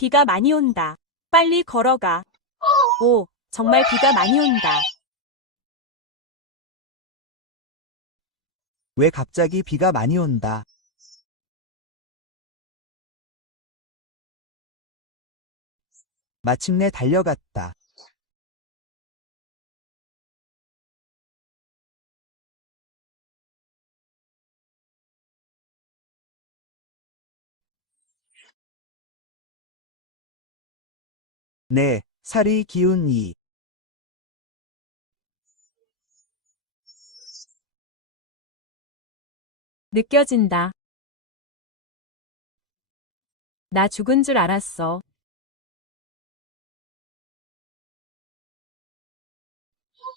비가 많이 온다. 빨리 걸어가. 오, 정말 비가 많이 온다. 왜 갑자기 비가 많이 온다. 마침내 달려갔다. 네, 살이 기운이. 느껴진다. 나 죽은 줄 알았어.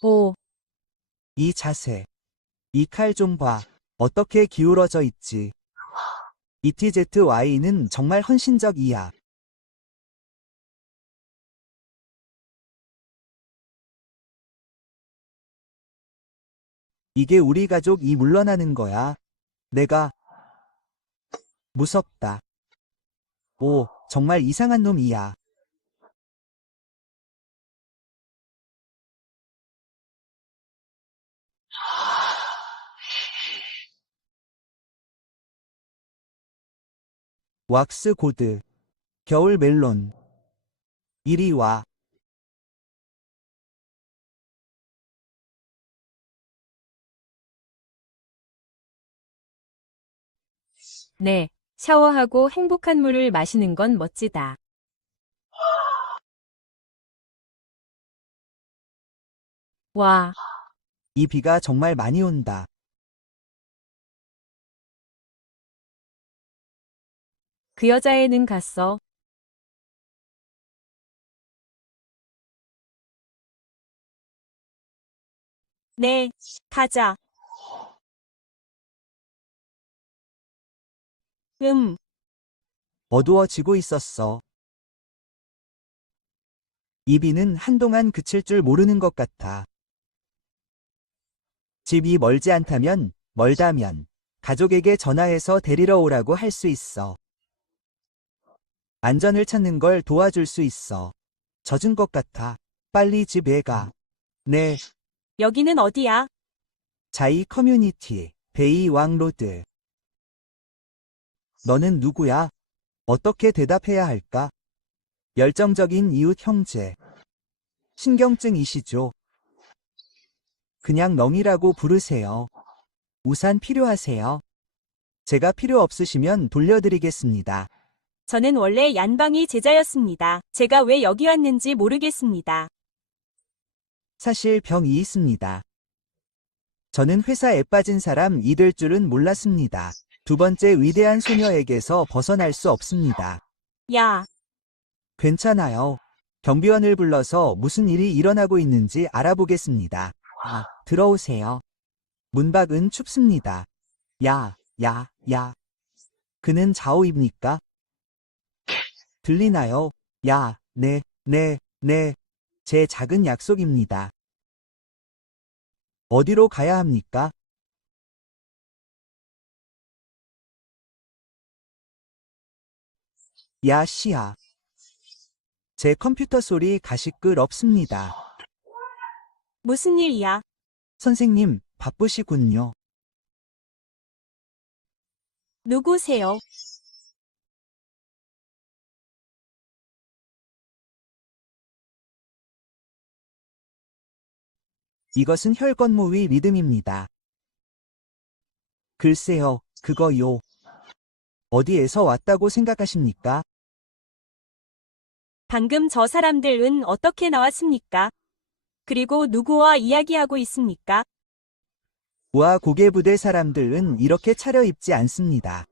오, 이 자세. 이 칼 좀 봐. 어떻게 기울어져 있지. ETZY는 정말 헌신적이야. 이게 우리 가족이 물러나는 거야. 내가 무섭다. 오, 정말 이상한 놈이야. 왁스 고드. 겨울 멜론. 이리 와. 네. 샤워하고 행복한 물을 마시는 건 멋지다. 와, 이 비가 정말 많이 온다. 그 여자애는 갔어. 네, 가자. 어두워지고 있었어. 이 비는 한동안 그칠 줄 모르는 것 같아. 집이 멀지 않다면, 멀다면, 가족에게 전화해서 데리러 오라고 할 수 있어. 안전을 찾는 걸 도와줄 수 있어. 젖은 것 같아. 빨리 집에 가. 네, 여기는 어디야? 자이 커뮤니티, 베이 왕로드. 너는 누구야? 어떻게 대답해야 할까? 열정적인 이웃 형제. 신경증이시죠? 그냥 넝이라고 부르세요. 우산 필요하세요? 제가 필요 없으시면 돌려드리겠습니다. 저는 원래 얀방이 제자였습니다. 제가 왜 여기 왔는지 모르겠습니다. 사실 병이 있습니다. 저는 회사에 빠진 사람 이될 줄은 몰랐습니다. 두 번째 위대한 소녀에게서 벗어날 수 없습니다. 야, 괜찮아요. 경비원을 불러서 무슨 일이 일어나고 있는지 알아보겠습니다. 아, 들어오세요. 문밖은 춥습니다. 야, 야, 야. 그는 자오입니까? 들리나요? 야, 네, 네, 네. 제 작은 약속입니다. 어디로 가야 합니까? 야, 씨야. 제 컴퓨터 소리 가시끄럽습니다. 무슨 일이야? 선생님, 바쁘시군요. 누구세요? 이것은 혈건무위 리듬입니다. 글쎄요, 그거요. 어디에서 왔다고 생각하십니까? 방금 저 사람들은 어떻게 나왔습니까? 그리고 누구와 이야기하고 있습니까? 우아 고개부대 사람들은 이렇게 차려입지 않습니다.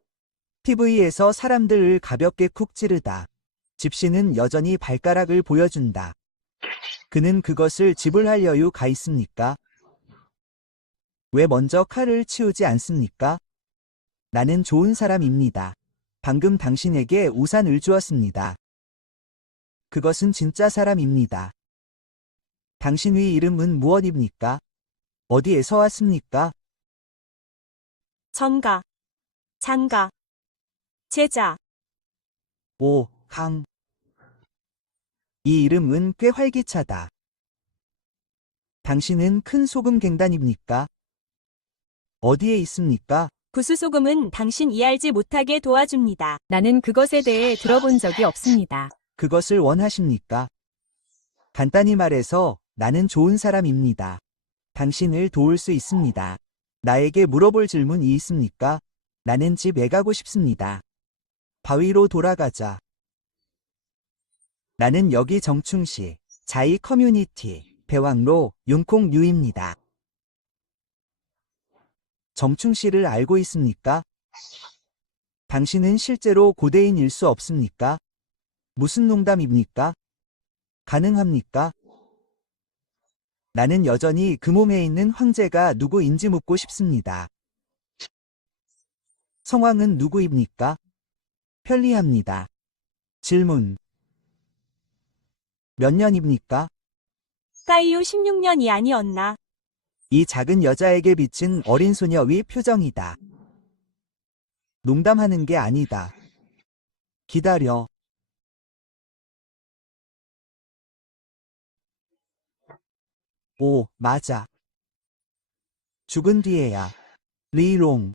TV에서 사람들을 가볍게 쿡 찌르다. 집시는 여전히 발가락을 보여준다. 그는 그것을 지불할 여유가 있습니까? 왜 먼저 칼을 치우지 않습니까? 나는 좋은 사람입니다. 방금 당신에게 우산을 주었습니다. 그것은 진짜 사람입니다. 당신의 이름은 무엇입니까? 어디에서 왔습니까? 전가, 장가, 제자. 오, 강. 이 이름은 꽤 활기차다. 당신은 큰 소금 갱단입니까? 어디에 있습니까? 구수소금은 당신 이해하지 못하게 도와줍니다. 나는 그것에 대해 들어본 적이 없습니다. 그것을 원하십니까? 간단히 말해서 나는 좋은 사람입니다. 당신을 도울 수 있습니다. 나에게 물어볼 질문이 있습니까? 나는 집에 가고 싶습니다. 바위로 돌아가자. 나는 여기 정충시, 자이 커뮤니티, 배왕로, 윤콩류입니다. 정충시를 알고 있습니까? 당신은 실제로 고대인일 수 없습니까? 무슨 농담입니까? 가능합니까? 나는 여전히 그 몸에 있는 황제가 누구인지 묻고 싶습니다. 성왕은 누구입니까? 편리합니다. 질문. 몇 년입니까? 까이오 16년이 아니었나? 이 작은 여자에게 비친 어린 소녀의 표정이다. 농담하는 게 아니다. 기다려. 오, 맞아. 죽은 뒤에야. 리롱.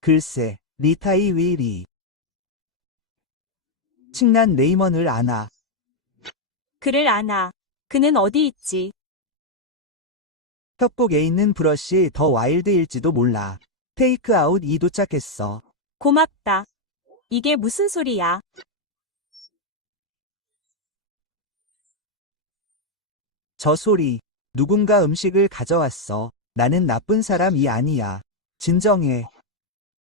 글쎄, 리타이 위리. 칭난 레이먼을 아나. 그를 아나. 그는 어디 있지? 협곡에 있는 브러쉬 더 와일드일지도 몰라. 테이크아웃 도착했어. 고맙다. 이게 무슨 소리야? 저 소리. 누군가 음식을 가져왔어. 나는 나쁜 사람이 아니야. 진정해.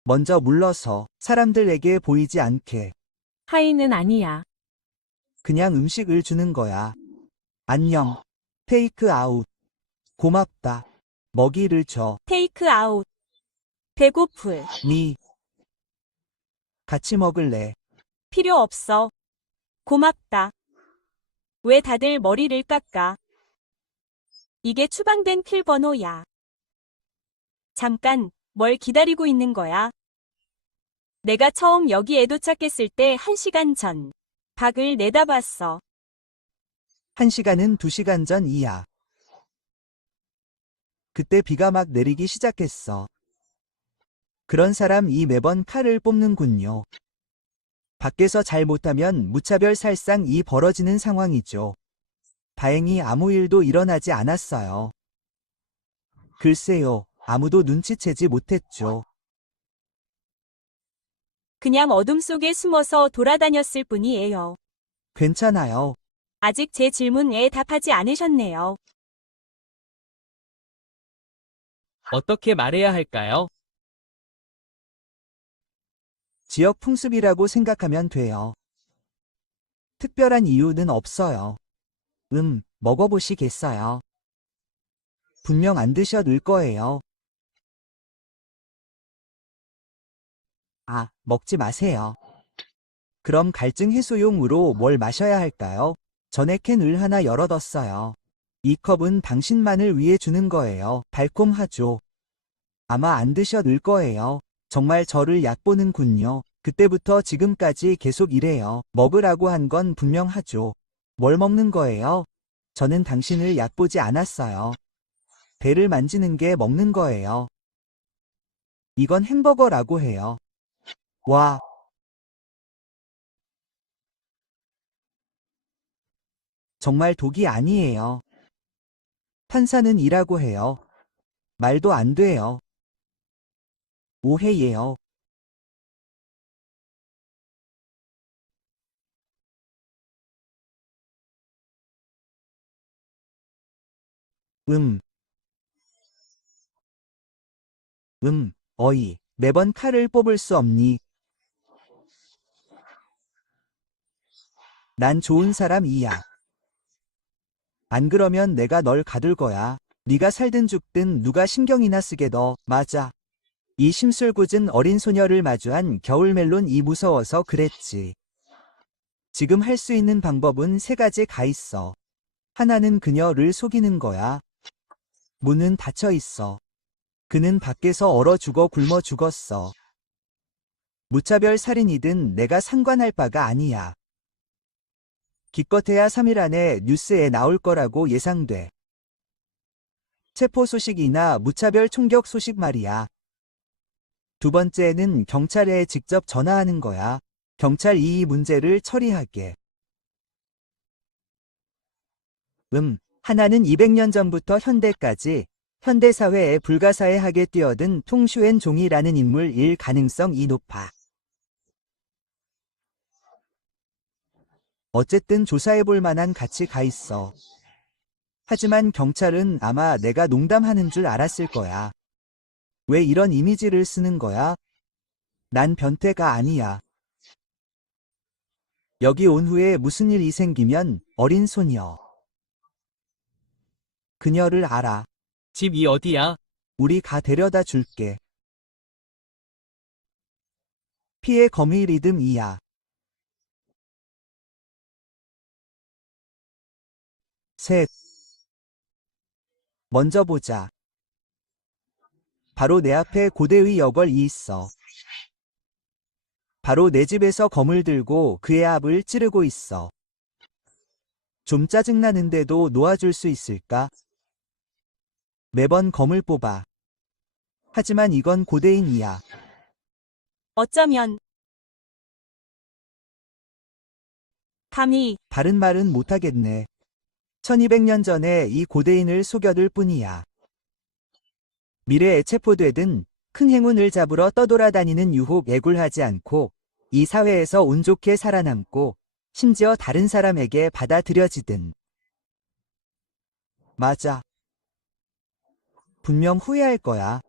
먼저 물러서 사람들에게 보이지 않게. 하이는 아니야. 그냥 음식을 주는 거야. 안녕. 테이크아웃. 고맙다. 먹이를 줘. 테이크 아웃. 배고플. 니. 같이 먹을래. 필요 없어. 고맙다. 왜 다들 머리를 깎아? 이게 추방된 킬 번호야. 잠깐, 뭘 기다리고 있는 거야? 내가 처음 여기에 도착했을 때 1시간 전. 박을 내다봤어. 1시간은 2시간 전이야. 그때 비가 막 내리기 시작했어. 그런 사람이 매번 칼을 뽑는군요. 밖에서 잘 못하면 무차별 살상이 벌어지는 상황이죠. 다행히 아무 일도 일어나지 않았어요. 글쎄요, 아무도 눈치채지 못했죠. 그냥 어둠 속에 숨어서 돌아다녔을 뿐이에요. 괜찮아요. 아직 제 질문에 답하지 않으셨네요. 어떻게 말해야 할까요? 지역 풍습이라고 생각하면 돼요. 특별한 이유는 없어요. 먹어보시겠어요? 분명 안 드셔둘 거예요. 아, 먹지 마세요. 그럼 갈증 해소용으로 뭘 마셔야 할까요? 전에 캔을 하나 열어뒀어요. 이 컵은 당신만을 위해 주는 거예요. 달콤하죠? 아마 안 드셔둘 거예요. 정말 저를 얕보는군요. 그때부터 지금까지 계속 이래요. 먹으라고 한 건 분명하죠. 뭘 먹는 거예요? 저는 당신을 얕보지 않았어요. 배를 만지는 게 먹는 거예요. 이건 햄버거라고 해요. 와. 정말 독이 아니에요. 탄산은 이라고 해요. 말도 안 돼요. 오해예요. 음. 어이. 매번 칼을 뽑을 수 없니? 난 좋은 사람이야. 안 그러면 내가 널 가둘 거야. 네가 살든 죽든 누가 신경이나 쓰겠어. 맞아. 이 심술궂은 어린 소녀를 마주한 겨울멜론이 무서워서 그랬지. 지금 할 수 있는 방법은 3가지가 있어. 하나는 그녀를 속이는 거야. 문은 닫혀 있어. 그는 밖에서 얼어 죽어 굶어 죽었어. 무차별 살인이든 내가 상관할 바가 아니야. 기껏해야 3일 안에 뉴스에 나올 거라고 예상돼. 체포 소식이나 무차별 총격 소식 말이야. 두 번째는 경찰에 직접 전화하는 거야. 경찰이 이 문제를 처리하게. 하나는 200년 전부터 현대까지 현대사회에 불가사의하게 뛰어든 통슈엔 종이라는 인물일 가능성이 높아. 어쨌든 조사해볼 만한 가치가 있어. 하지만 경찰은 아마 내가 농담하는 줄 알았을 거야. 왜 이런 이미지를 쓰는 거야? 난 변태가 아니야. 여기 온 후에 무슨 일이 생기면 어린 소녀. 그녀를 알아. 집이 어디야? 우리 가 데려다 줄게. 피의 거미 리듬이야. 셋. 먼저 보자. 바로 내 앞에 고대의 여걸이 있어. 바로 내 집에서 검을 들고 그의 앞을 찌르고 있어. 좀 짜증나는데도 놓아줄 수 있을까? 매번 검을 뽑아. 하지만 이건 고대인이야. 어쩌면 감히 바른 말은 못하겠네. 1200년 전에 이 고대인을 속여둘 뿐이야. 미래에 체포되든 큰 행운을 잡으러 떠돌아다니는 유혹 애굴하지 않고 이 사회에서 운 좋게 살아남고 심지어 다른 사람에게 받아들여지든. 맞아. 분명 후회할 거야.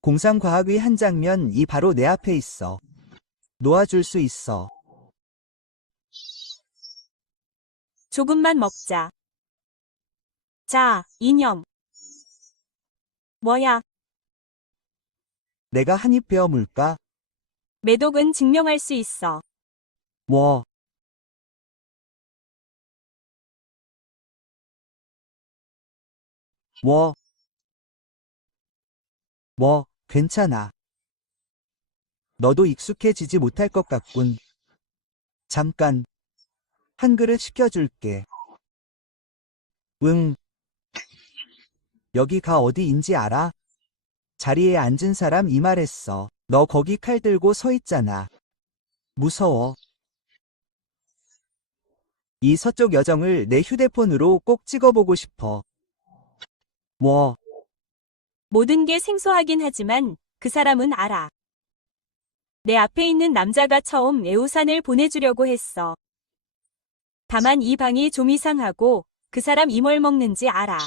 공상과학의 한 장면이 바로 내 앞에 있어. 놓아줄 수 있어. 조금만 먹자. 자, 이념. 뭐야? 내가 한 입 베어 물까? 매독은 증명할 수 있어. 뭐. 괜찮아. 너도 익숙해지지 못할 것 같군. 잠깐. 한 그릇 시켜줄게. 응. 여기가 어디인지 알아? 자리에 앉은 사람 이 말했어. 너 거기 칼 들고 서 있잖아. 무서워. 이 서쪽 여정을 내 휴대폰으로 꼭 찍어보고 싶어. 뭐. 모든 게 생소하긴 하지만 그 사람은 알아. 내 앞에 있는 남자가 처음 애우산을 보내주려고 했어. 다만 이 방이 좀 이상하고 그 사람 이 뭘 먹는지 알아.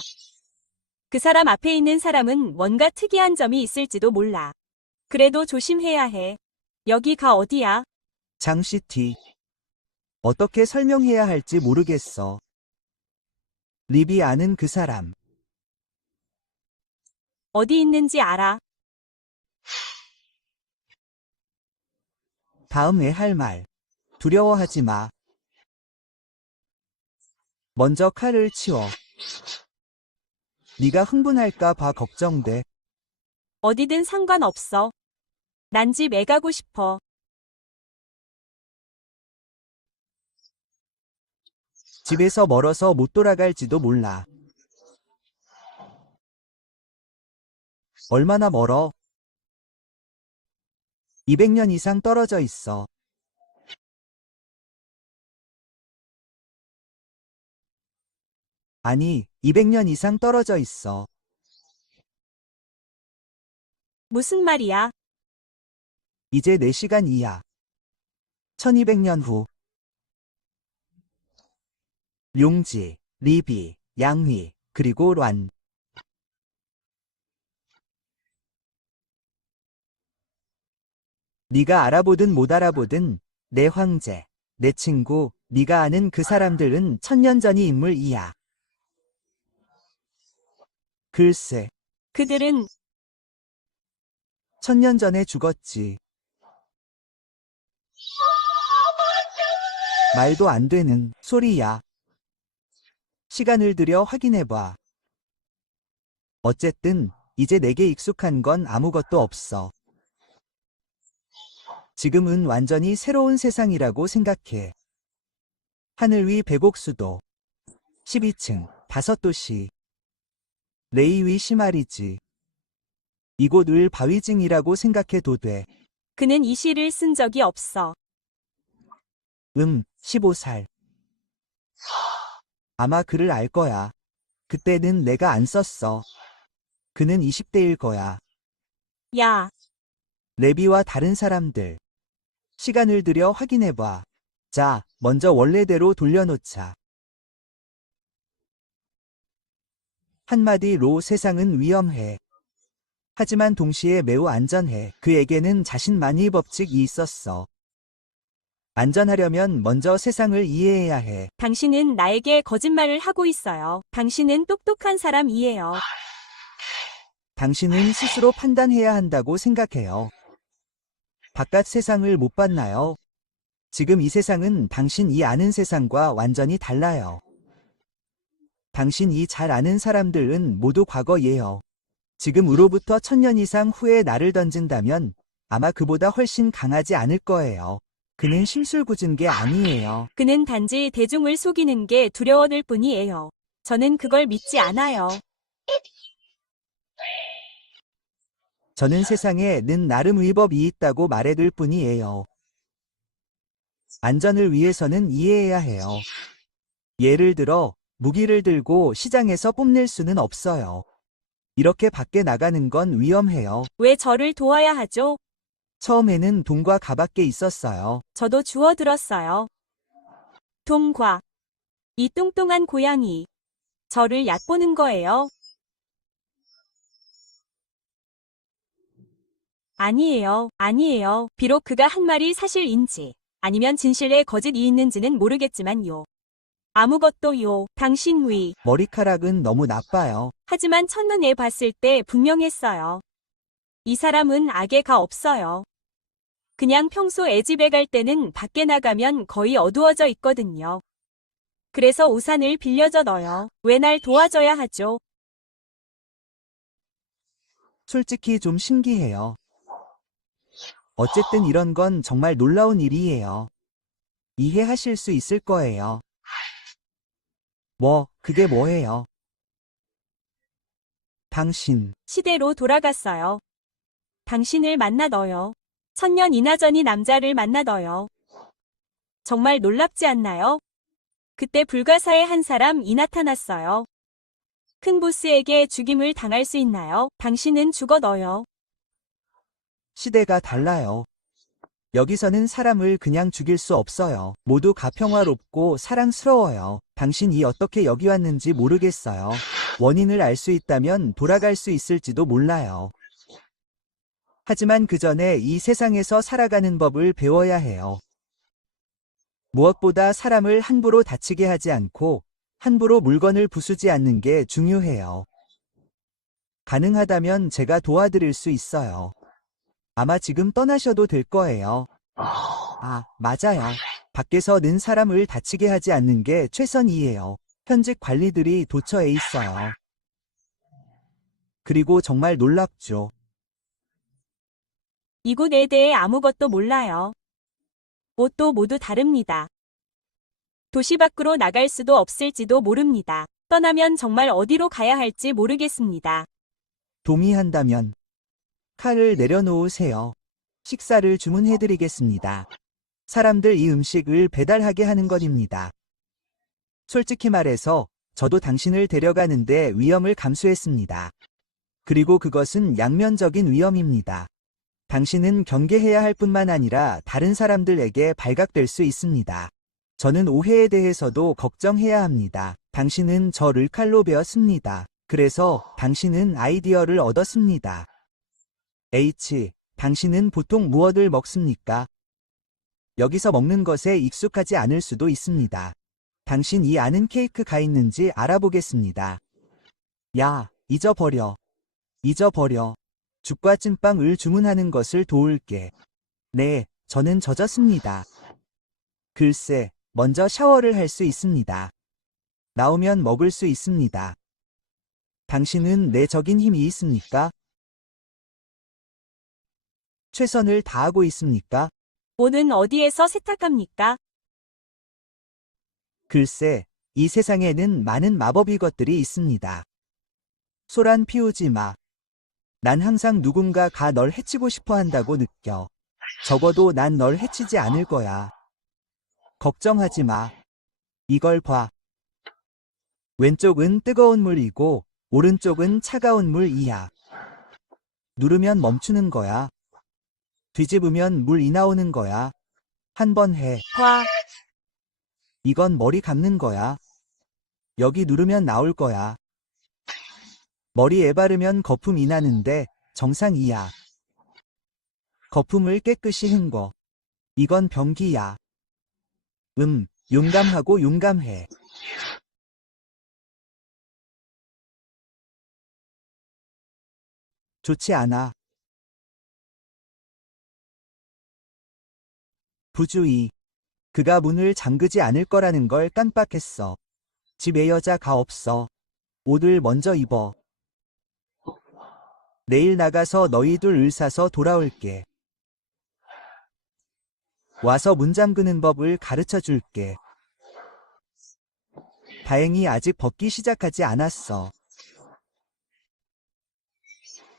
그 사람 앞에 있는 사람은 뭔가 특이한 점이 있을지도 몰라. 그래도 조심해야 해. 여기가 어디야? 장시티. 어떻게 설명해야 할지 모르겠어. 립이 아는 그 사람. 어디 있는지 알아. 다음에 할 말. 두려워하지 마. 먼저 칼을 치워. 네가 흥분할까 봐 걱정돼. 어디든 상관없어. 난 집 애 가고 싶어. 집에서 멀어서 못 돌아갈지도 몰라. 얼마나 멀어? 200년 이상 떨어져 있어. 아니, 200년 이상 떨어져 있어. 무슨 말이야? 이제 4시간이야. 1200년 후. 용지, 리비, 양휘, 그리고 란. 네가 알아보든 못 알아보든 내 황제, 내 친구, 네가 아는 그 사람들은 1000년 전의 인물이야. 글쎄, 그들은 1000년 전에 죽었지. 말도 안 되는 소리야. 시간을 들여 확인해봐. 어쨌든 이제 내게 익숙한 건 아무것도 없어. 지금은 완전히 새로운 세상이라고 생각해. 하늘 위 백옥수도. 12층, 5도시. 레이 위 시마리지. 이곳을 바위징이라고 생각해도 돼. 그는 이 시를 쓴 적이 없어. 15살. 아마 그를 알 거야. 그때는 내가 안 썼어. 그는 20대일 거야. 야, 레비와 다른 사람들. 시간을 들여 확인해봐. 자, 먼저 원래대로 돌려놓자. 한마디로 세상은 위험해. 하지만 동시에 매우 안전해. 그에게는 자신만의 법칙이 있었어. 안전하려면 먼저 세상을 이해해야 해. 당신은 나에게 거짓말을 하고 있어요. 당신은 똑똑한 사람이에요. 당신은 스스로 판단해야 한다고 생각해요. 바깥 세상을 못 봤나요? 지금 이 세상은 당신이 아는 세상과 완전히 달라요. 당신이 잘 아는 사람들은 모두 과거예요. 지금으로부터 1000년 이상 후에 나를 던진다면 아마 그보다 훨씬 강하지 않을 거예요. 그는 심술궂은 게 아니에요. 그는 단지 대중을 속이는 게 두려워질 뿐이에요. 저는 그걸 믿지 않아요. 저는 세상에 는 나름 위법이 있다고 말해둘 뿐이에요. 안전을 위해서는 이해해야 해요. 예를 들어 무기를 들고 시장에서 뽐낼 수는 없어요. 이렇게 밖에 나가는 건 위험해요. 왜 저를 도와야 하죠? 처음에는 돈과 가밖에 있었어요. 저도 주워들었어요. 돔과 이 뚱뚱한 고양이. 저를 얕보는 거예요. 아니에요, 아니에요. 비록 그가 한 말이 사실인지 아니면 진실의 거짓이 있는지는 모르겠지만요. 아무것도요. 당신 위. 머리카락은 너무 나빠요. 하지만 첫눈에 봤을 때 분명했어요. 이 사람은 악의가 없어요. 그냥 평소 애 집에 갈 때는 밖에 나가면 거의 어두워져 있거든요. 그래서 우산을 빌려줘 넣어요. 왜 날 도와줘야 하죠? 솔직히 좀 신기해요. 어쨌든 이런 건 정말 놀라운 일이에요. 이해하실 수 있을 거예요. 그게 뭐예요? 당신, 시대로 돌아갔어요. 당신을 만나 넣어요. 1000년이나 전이 남자를 만나 넣어요. 정말 놀랍지 않나요? 그때 불가사의 한 사람이 나타났어요. 큰 보스에게 죽임을 당할 수 있나요? 당신은 죽어 넣어요. 시대가 달라요. 여기서는 사람을 그냥 죽일 수 없어요. 모두가 평화롭고 사랑스러워요. 당신이 어떻게 여기 왔는지 모르겠어요. 원인을 알 수 있다면 돌아갈 수 있을지도 몰라요. 하지만 그 전에 이 세상에서 살아가는 법을 배워야 해요. 무엇보다 사람을 함부로 다치게 하지 않고 함부로 물건을 부수지 않는 게 중요해요. 가능하다면 제가 도와드릴 수 있어요. 아마 지금 떠나셔도 될 거예요. 맞아요. 밖에서 는 사람을 다치게 하지 않는 게 최선이에요. 현직 관리들이 도처에 있어요. 그리고 정말 놀랍죠. 이곳에 대해 아무것도 몰라요. 옷도 모두 다릅니다. 도시 밖으로 나갈 수도 없을지도 모릅니다. 떠나면 정말 어디로 가야 할지 모르겠습니다. 동의한다면 칼을 내려놓으세요. 식사를 주문해드리겠습니다. 사람들 이 음식을 배달하게 하는 것입니다. 솔직히 말해서 저도 당신을 데려가는데 위험을 감수했습니다. 그리고 그것은 양면적인 위험입니다. 당신은 경계해야 할 뿐만 아니라 다른 사람들에게 발각될 수 있습니다. 저는 오해에 대해서도 걱정해야 합니다. 당신은 저를 칼로 베었습니다. 그래서 당신은 아이디어를 얻었습니다. 당신은 보통 무엇을 먹습니까? 여기서 먹는 것에 익숙하지 않을 수도 있습니다. 당신이 아는 케이크가 있는지 알아보겠습니다. 잊어버려. 죽과 찐빵을 주문하는 것을 도울게. 네, 저는 젖었습니다. 글쎄, 먼저 샤워를 할 수 있습니다. 나오면 먹을 수 있습니다. 당신은 내적인 힘이 있습니까? 최선을 다하고 있습니까? 옷은 어디에서 세탁합니까? 글쎄, 이 세상에는 많은 마법이 것들이 있습니다. 소란 피우지 마. 난 항상 누군가가 널 해치고 싶어 한다고 느껴. 적어도 난 널 해치지 않을 거야. 걱정하지 마. 이걸 봐. 왼쪽은 뜨거운 물이고, 오른쪽은 차가운 물이야. 누르면 멈추는 거야. 뒤집으면 물이 나오는 거야. 한 번 해. 봐. 이건 머리 감는 거야. 여기 누르면 나올 거야. 머리에 바르면 거품이 나는데 정상이야. 거품을 깨끗이 헹궈. 이건 변기야. 용감하고 용감해. 좋지 않아. 부주의. 그가 문을 잠그지 않을 거라는 걸 깜빡했어. 집에 여자가 없어. 옷을 먼저 입어. 내일 나가서 너희 둘 을 사서 돌아올게. 와서 문 잠그는 법을 가르쳐 줄게. 다행히 아직 벗기 시작하지 않았어.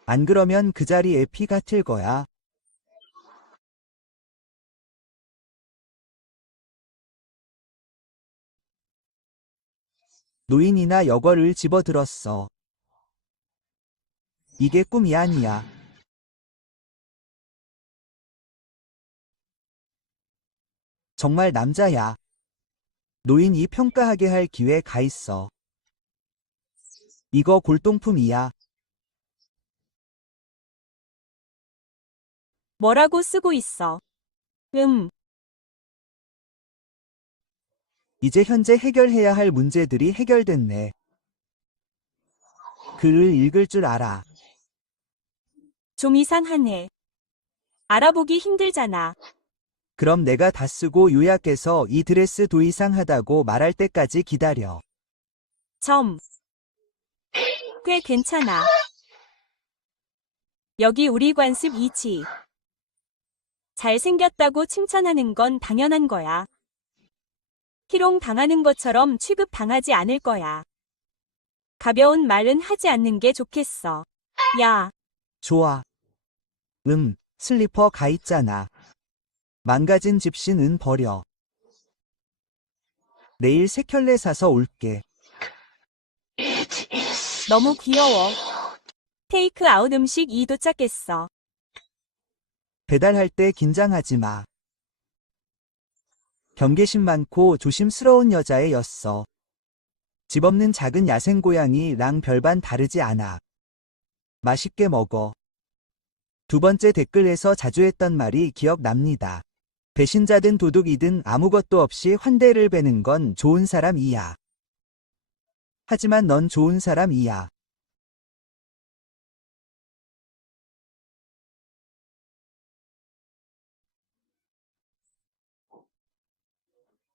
안 그러면 그 자리에 피가 튈 거야. 노인이나 여걸을 집어들었어. 이게 꿈이 아니야. 정말 남자야. 노인이 평가하게 할 기회가 있어. 이거 골동품이야. 뭐라고 쓰고 있어? 이제 현재 해결해야 할 문제들이 해결됐네. 글을 읽을 줄 알아. 좀 이상하네. 알아보기 힘들잖아. 그럼 내가 다 쓰고 요약해서 이 드레스 도 이상하다고 말할 때까지 기다려. 꽤 괜찮아. 여기 우리 관습 이지. 잘생겼다고 칭찬하는 건 당연한 거야. 희롱 당하는 것처럼 취급당하지 않을 거야. 가벼운 말은 하지 않는 게 좋겠어. 야, 좋아. 슬리퍼 가 있잖아. 망가진 집신은 버려. 내일 새 켤레 사서 올게. 너무 귀여워. 테이크 아웃 음식이 도착했어. 배달할 때 긴장하지 마. 경계심 많고 조심스러운 여자애였어. 집 없는 작은 야생 고양이랑 별반 다르지 않아. 맛있게 먹어. 두 번째 댓글에서 자주 했던 말이 기억납니다. 배신자든 도둑이든 아무것도 없이 환대를 베는 건 좋은 사람이야. 하지만 넌 좋은 사람이야.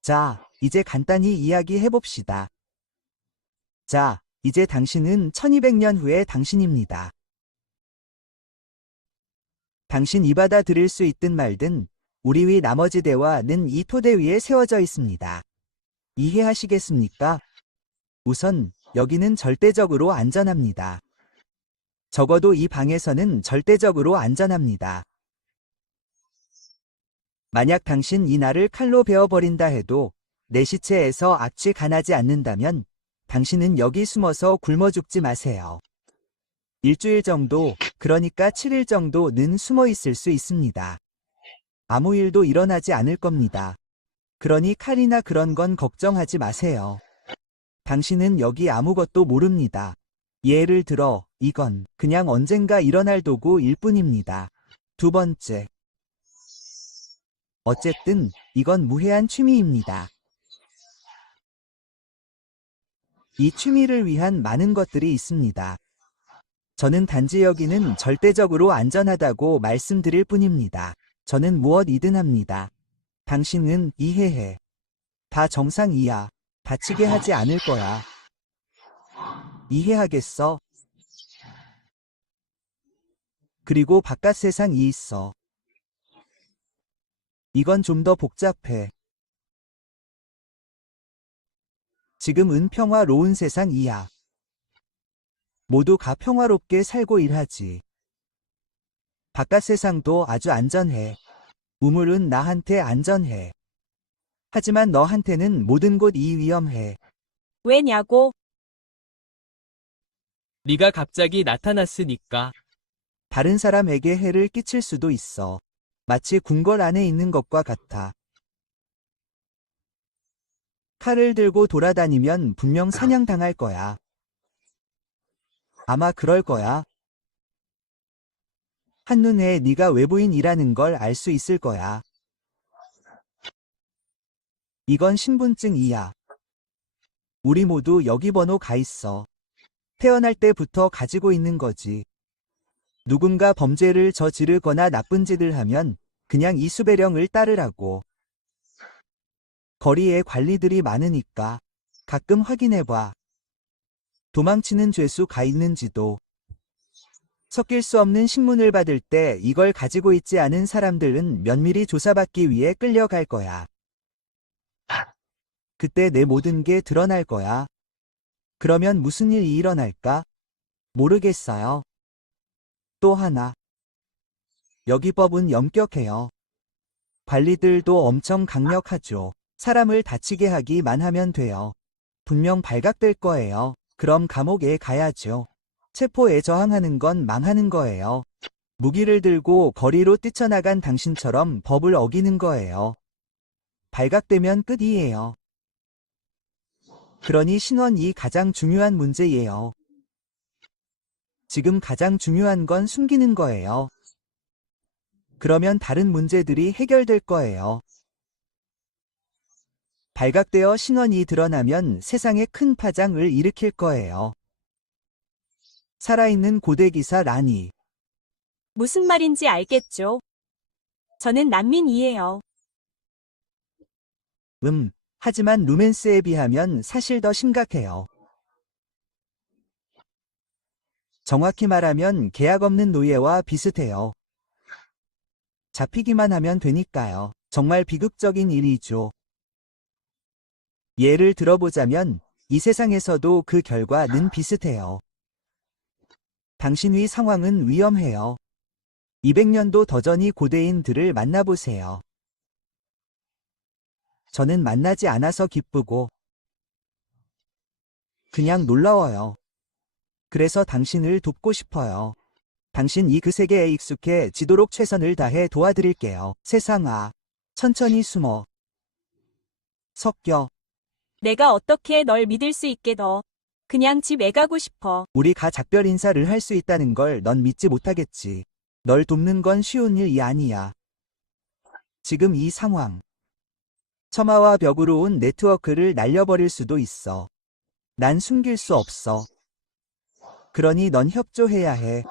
자, 이제 간단히 이야기해봅시다. 자, 이제 당신은 1200년 후의 당신입니다. 당신이 받아들일 수 있든 말든 우리 위 나머지 대화는 이 토대 위에 세워져 있습니다. 이해하시겠습니까? 우선 여기는 절대적으로 안전합니다. 적어도 이 방에서는 절대적으로 안전합니다. 만약 당신 이 나를 칼로 베어버린다 해도 내 시체에서 악취가 나지 않는다면 당신은 여기 숨어서 굶어 죽지 마세요. 일주일 정도, 그러니까 7일 정도는 숨어 있을 수 있습니다. 아무 일도 일어나지 않을 겁니다. 그러니 칼이나 그런 건 걱정하지 마세요. 당신은 여기 아무것도 모릅니다. 예를 들어, 이건 그냥 언젠가 일어날 도구일 뿐입니다. 두 번째. 어쨌든, 이건 무해한 취미입니다. 이 취미를 위한 많은 것들이 있습니다. 저는 단지 여기는 절대적으로 안전하다고 말씀드릴 뿐입니다. 저는 무엇이든 합니다. 당신은 이해해. 다 정상이야. 다치게 하지 않을 거야. 이해하겠어? 그리고 바깥 세상이 있어. 이건 좀 더 복잡해. 지금은 평화로운 세상이야. 모두가 평화롭게 살고 일하지. 바깥 세상도 아주 안전해. 우물은 나한테 안전해. 하지만 너한테는 모든 곳이 위험해. 왜냐고? 네가 갑자기 나타났으니까. 다른 사람에게 해를 끼칠 수도 있어. 마치 궁궐 안에 있는 것과 같아. 칼을 들고 돌아다니면 분명 사냥당할 거야. 아마 그럴 거야. 한눈에 네가 외부인이라는 걸 알 수 있을 거야. 이건 신분증이야. 우리 모두 여기 번호 가 있어. 태어날 때부터 가지고 있는 거지. 누군가 범죄를 저지르거나 나쁜 짓을 하면 그냥 이 수배령을 따르라고. 거리에 관리들이 많으니까 가끔 확인해봐. 도망치는 죄수가 있는지도. 섞일 수 없는 신문을 받을 때 이걸 가지고 있지 않은 사람들은 면밀히 조사받기 위해 끌려갈 거야. 그때 내 모든 게 드러날 거야. 그러면 무슨 일이 일어날까? 모르겠어요. 또 하나. 여기 법은 엄격해요. 관리들도 엄청 강력하죠. 사람을 다치게 하기만 하면 돼요. 분명 발각될 거예요. 그럼 감옥에 가야죠. 체포에 저항하는 건 망하는 거예요. 무기를 들고 거리로 뛰쳐나간 당신처럼 법을 어기는 거예요. 발각되면 끝이에요. 그러니 신원이 가장 중요한 문제예요. 지금 가장 중요한 건 숨기는 거예요. 그러면 다른 문제들이 해결될 거예요. 발각되어 신원이 드러나면 세상에 큰 파장을 일으킬 거예요. 살아있는 고대기사 라니. 무슨 말인지 알겠죠? 저는 난민이에요. 하지만 루멘스에 비하면 사실 더 심각해요. 정확히 말하면 계약 없는 노예와 비슷해요. 잡히기만 하면 되니까요. 정말 비극적인 일이죠. 예를 들어보자면 이 세상에서도 그 결과는 비슷해요. 당신의 상황은 위험해요. 200년도 더 전이 고대인들을 만나보세요. 저는 만나지 않아서 기쁘고 그냥 놀라워요. 그래서 당신을 돕고 싶어요. 당신이 그 세계에 익숙해지도록 최선을 다해 도와드릴게요. 세상아, 천천히 숨어. 섞여. 내가 어떻게 널 믿을 수 있겠어. 그냥 집에 가고 싶어. 우리가 작별 인사를 할 수 있다는 걸 넌 믿지 못하겠지. 널 돕는 건 쉬운 일이 아니야. 지금 이 상황. 처마와 벽으로 온 네트워크를 날려버릴 수도 있어. 난 숨길 수 없어. 그러니 넌 협조해야 해.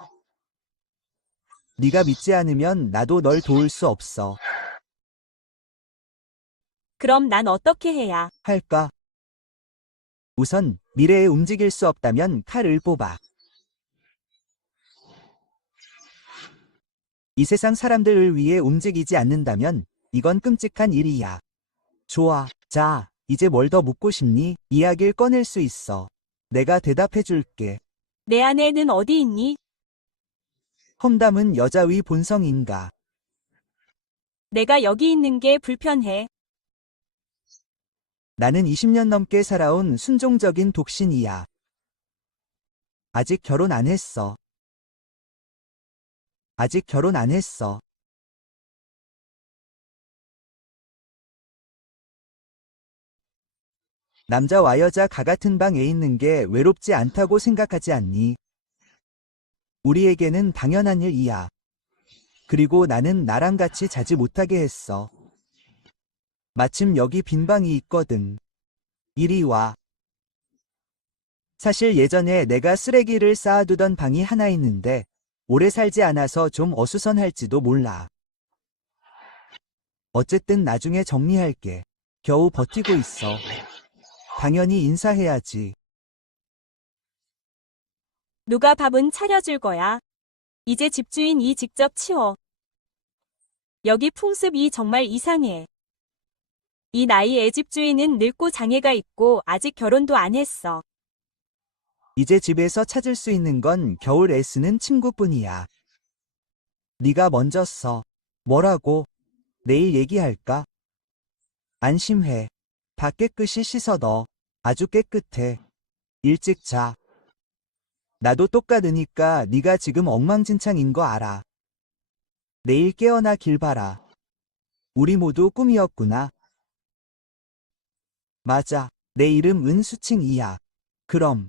네가 믿지 않으면 나도 널 도울 수 없어. 그럼 난 어떻게 해야? 할까? 우선 미래에 움직일 수 없다면 칼을 뽑아. 이 세상 사람들을 위해 움직이지 않는다면 이건 끔찍한 일이야. 좋아. 자, 이제 뭘 더 묻고 싶니? 이야기를 꺼낼 수 있어. 내가 대답해 줄게. 내 아내는 어디 있니? 험담은 여자의 본성인가? 내가 여기 있는 게 불편해. 나는 20년 넘게 살아온 순종적인 독신이야. 아직 결혼 안 했어. 아직 결혼 안 했어. 남자와 여자가 같은 방에 있는 게 외롭지 않다고 생각하지 않니? 우리에게는 당연한 일이야. 그리고 나는 나랑 같이 자지 못하게 했어. 마침 여기 빈 방이 있거든. 이리 와. 사실 예전에 내가 쓰레기를 쌓아두던 방이 하나 있는데 오래 살지 않아서 좀 어수선할지도 몰라. 어쨌든 나중에 정리할게. 겨우 버티고 있어. 당연히 인사해야지. 누가 밥은 차려줄 거야? 이제 집주인이 직접 치워. 여기 풍습이 정말 이상해. 이 나이에 집주인은 늙고 장애가 있고 아직 결혼도 안 했어. 이제 집에서 찾을 수 있는 건 겨울 애쓰는 친구뿐이야. 네가 먼저 써. 뭐라고? 내일 얘기할까? 안심해. 다 깨끗이 씻어 넣어. 아주 깨끗해. 일찍 자. 나도 똑같으니까 네가 지금 엉망진창인 거 알아. 내일 깨어나길 바라. 우리 모두 꿈이었구나. 맞아. 내 이름 은수칭이야. 그럼.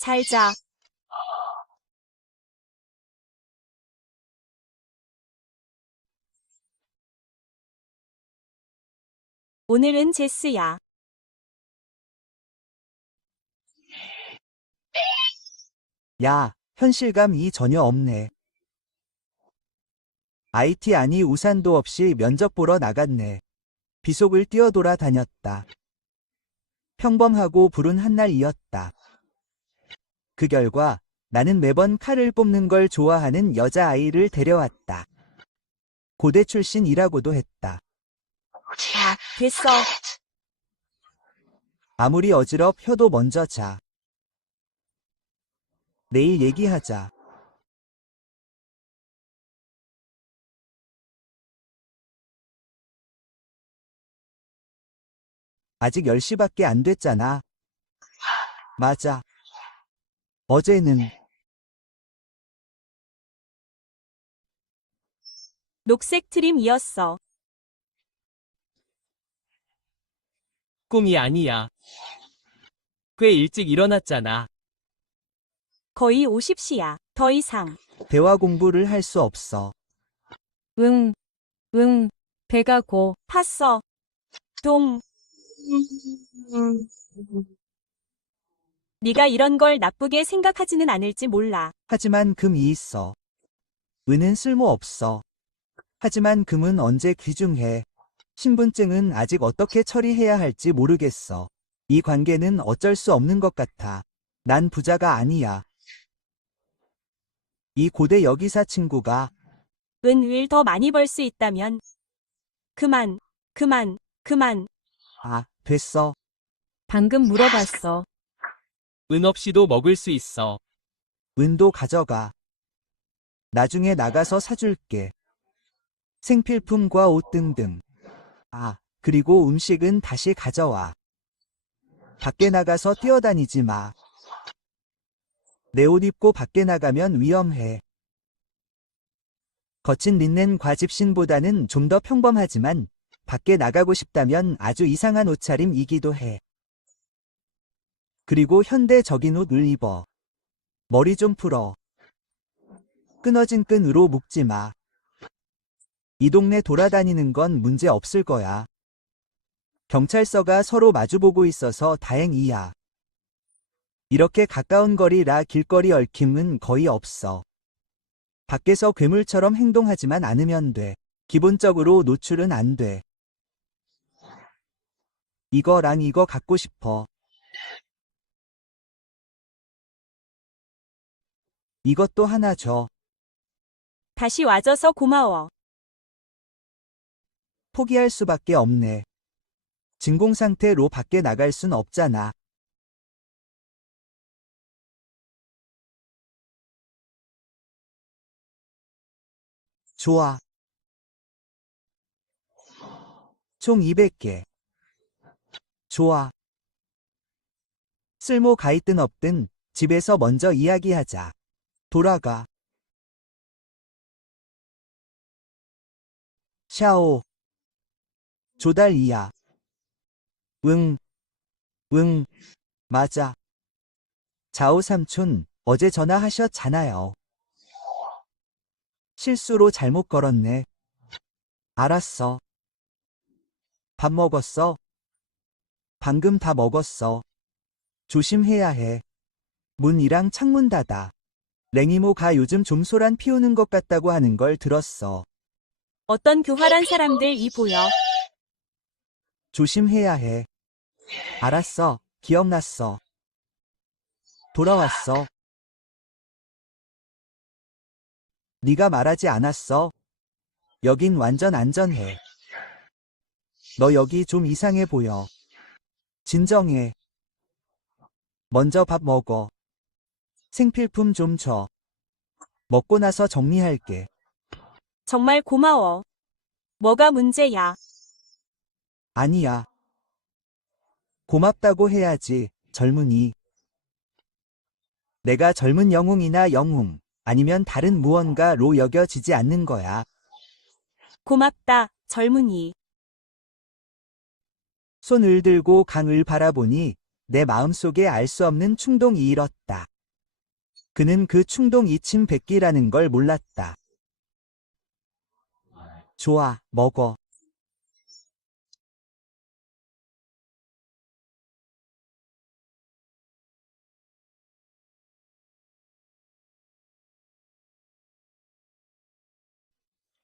잘 자. 오늘은 제스야. 야, 현실감이 전혀 없네. IT 아니 우산도 없이 면접 보러 나갔네. 비속을 뛰어돌아 다녔다. 평범하고 불운 한날이었다. 그 결과 나는 매번 칼을 뽑는 걸 좋아하는 여자아이를 데려왔다. 고대 출신이라고도 했다. 아, 됐어. 아무리 어지럽 혀도 먼저 자. 내일 얘기하자. 아직 10시밖에 안 됐잖아. 맞아. 어제는 녹색 트림이었어. 꿈이 아니야. 꽤 일찍 일어났잖아. 거의 50시야. 더 이상. 대화 공부를 할 수 없어. 응, 배가 고. 팠어. 동. 네가 이런 걸 나쁘게 생각하지는 않을지 몰라. 하지만 금이 있어. 은은 쓸모없어. 하지만 금은 언제 귀중해. 신분증은 아직 어떻게 처리해야 할지 모르겠어. 이 관계는 어쩔 수 없는 것 같아. 난 부자가 아니야. 이 고대 여기사 친구가 은을 더 많이 벌 수 있다면. 그만. 됐어. 방금 물어봤어. 은 없이도 먹을 수 있어. 은도 가져가. 나중에 나가서 사줄게. 생필품과 옷 등등. 그리고 음식은 다시 가져와. 밖에 나가서 뛰어다니지 마. 내 옷 입고 밖에 나가면 위험해. 거친 린넨 과집신보다는 좀 더 평범하지만 밖에 나가고 싶다면 아주 이상한 옷차림이기도 해. 그리고 현대적인 옷을 입어. 머리 좀 풀어. 끊어진 끈으로 묶지 마. 이 동네 돌아다니는 건 문제 없을 거야. 경찰서가 서로 마주보고 있어서 다행이야. 이렇게 가까운 거리라 길거리 얽힘은 거의 없어. 밖에서 괴물처럼 행동하지만 않으면 돼. 기본적으로 노출은 안 돼. 이거랑 이거 갖고 싶어. 이것도 하나 줘. 다시 와줘서 고마워. 포기할 수밖에 없네. 진공 상태로 밖에 나갈 순 없잖아. 좋아. 총 200개. 좋아. 쓸모 가 있든 없든 집에서 먼저 이야기하자. 돌아가. 샤오. 조달이야. 응, 맞아. 자오 삼촌, 어제 전화하셨잖아요. 실수로 잘못 걸었네. 알았어. 밥 먹었어? 방금 다 먹었어. 조심해야 해. 문이랑 창문 닫아. 랭이모가 요즘 좀 소란 피우는 것 같다고 하는 걸 들었어. 어떤 교활한 사람들이 보여. 조심해야 해. 알았어. 기억났어. 돌아왔어. 네가 말하지 않았어. 여긴 완전 안전해. 너 여기 좀 이상해 보여. 진정해. 먼저 밥 먹어. 생필품 좀 줘. 먹고 나서 정리할게. 정말 고마워. 뭐가 문제야? 아니야. 고맙다고 해야지, 젊은이. 내가 젊은 영웅이나 영웅, 아니면 다른 무언가로 여겨지지 않는 거야. 고맙다, 젊은이. 손을 들고 강을 바라보니 내 마음속에 알 수 없는 충동이 일었다. 그는 그 충동이 침뱉기라는 걸 몰랐다. 좋아, 먹어.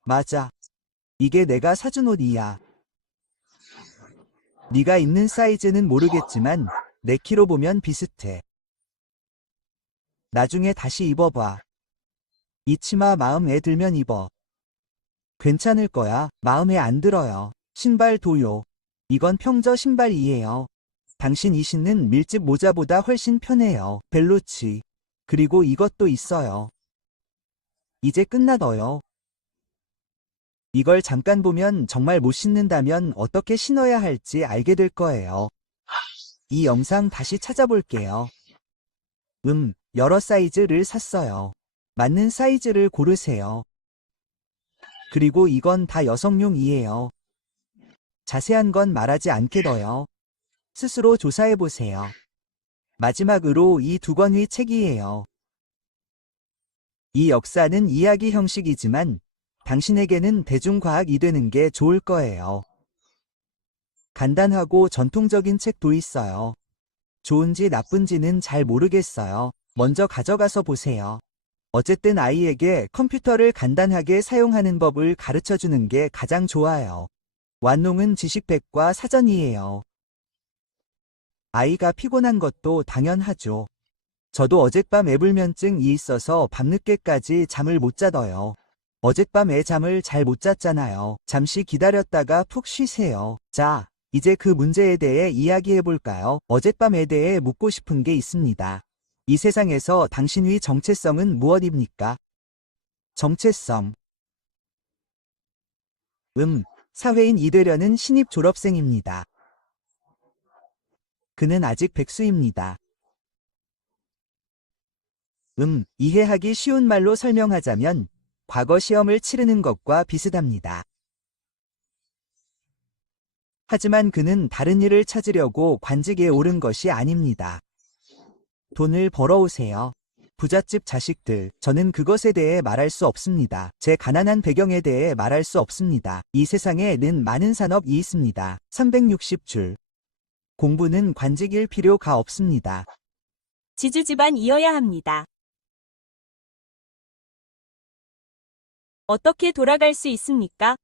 맞아. 이게 내가 사준 옷이야. 네가 입는 사이즈는 모르겠지만 내 키로 보면 비슷해. 나중에 다시 입어봐. 이 치마 마음에 들면 입어. 괜찮을 거야. 마음에 안 들어요. 신발 도요. 이건 평저 신발이에요. 당신 이 신는 밀짚 모자보다 훨씬 편해요. 벨루치. 그리고 이것도 있어요. 이제 끝나둬요. 이걸 잠깐 보면 정말 못 신는다면 어떻게 신어야 할지 알게 될 거예요. 이 영상 다시 찾아볼게요. 여러 사이즈를 샀어요. 맞는 사이즈를 고르세요. 그리고 이건 다 여성용이에요. 자세한 건 말하지 않게둬요. 스스로 조사해보세요. 마지막으로 이 두 권의 책이에요. 이 역사는 이야기 형식이지만 당신에게는 대중과학이 되는 게 좋을 거예요. 간단하고 전통적인 책도 있어요. 좋은지 나쁜지는 잘 모르겠어요. 먼저 가져가서 보세요. 어쨌든 아이에게 컴퓨터를 간단하게 사용하는 법을 가르쳐 주는 게 가장 좋아요. 완농은 지식백과 사전이에요. 아이가 피곤한 것도 당연하죠. 저도 어젯밤 애불면증이 있어서 밤늦게까지 잠을 못 자더요. 어젯밤에 잠을 잘 못 잤잖아요. 잠시 기다렸다가 푹 쉬세요. 자, 이제 그 문제에 대해 이야기해 볼까요? 어젯밤에 대해 묻고 싶은 게 있습니다. 이 세상에서 당신의 정체성은 무엇입니까? 정체성. 사회인이 되려는 신입 졸업생입니다. 그는 아직 백수입니다. 이해하기 쉬운 말로 설명하자면 과거 시험을 치르는 것과 비슷합니다. 하지만 그는 다른 일을 찾으려고 관직에 오른 것이 아닙니다. 돈을 벌어오세요. 부잣집 자식들, 저는 그것에 대해 말할 수 없습니다. 제 가난한 배경에 대해 말할 수 없습니다. 이 세상에는 많은 산업이 있습니다. 360줄. 공부는 관직일 필요가 없습니다. 지주 집안 이어야 합니다. 어떻게 돌아갈 수 있습니까?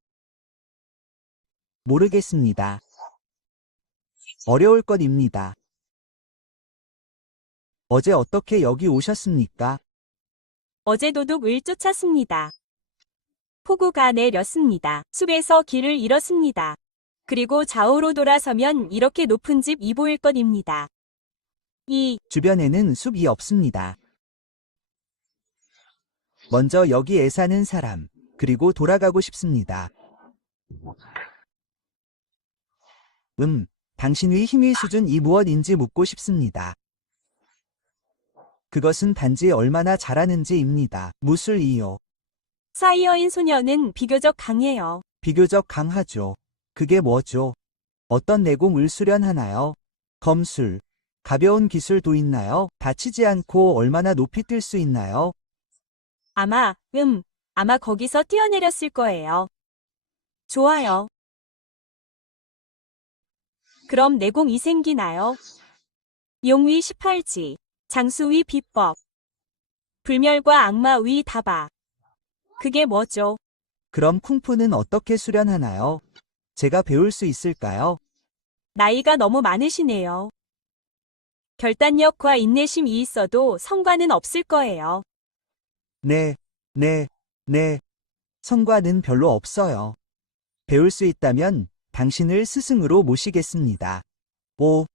모르겠습니다. 어려울 것입니다. 어제 어떻게 여기 오셨습니까? 어제 도둑을 쫓았습니다. 폭우가 내렸습니다. 숲에서 길을 잃었습니다. 그리고 좌우로 돌아서면 이렇게 높은 집이 보일 것입니다. 주변에는 숲이 없습니다. 먼저 여기에 사는 사람, 그리고 돌아가고 싶습니다. 당신의 힘의 수준이 무엇인지 묻고 싶습니다. 그것은 단지 얼마나 잘하는지입니다. 무술이요. 사이어인 소녀는 비교적 강해요. 비교적 강하죠. 그게 뭐죠? 어떤 내공을 수련하나요? 검술. 가벼운 기술도 있나요? 다치지 않고 얼마나 높이 뛸 수 있나요? 아마 거기서 뛰어내렸을 거예요. 좋아요. 그럼 내공이 생기나요? 용위 18지, 장수위 비법, 불멸과 악마위 다바. 그게 뭐죠? 그럼 쿵푸는 어떻게 수련하나요? 제가 배울 수 있을까요? 나이가 너무 많으시네요. 결단력과 인내심이 있어도 성과는 없을 거예요. 네. 성과는 별로 없어요. 배울 수 있다면 당신을 스승으로 모시겠습니다. 오,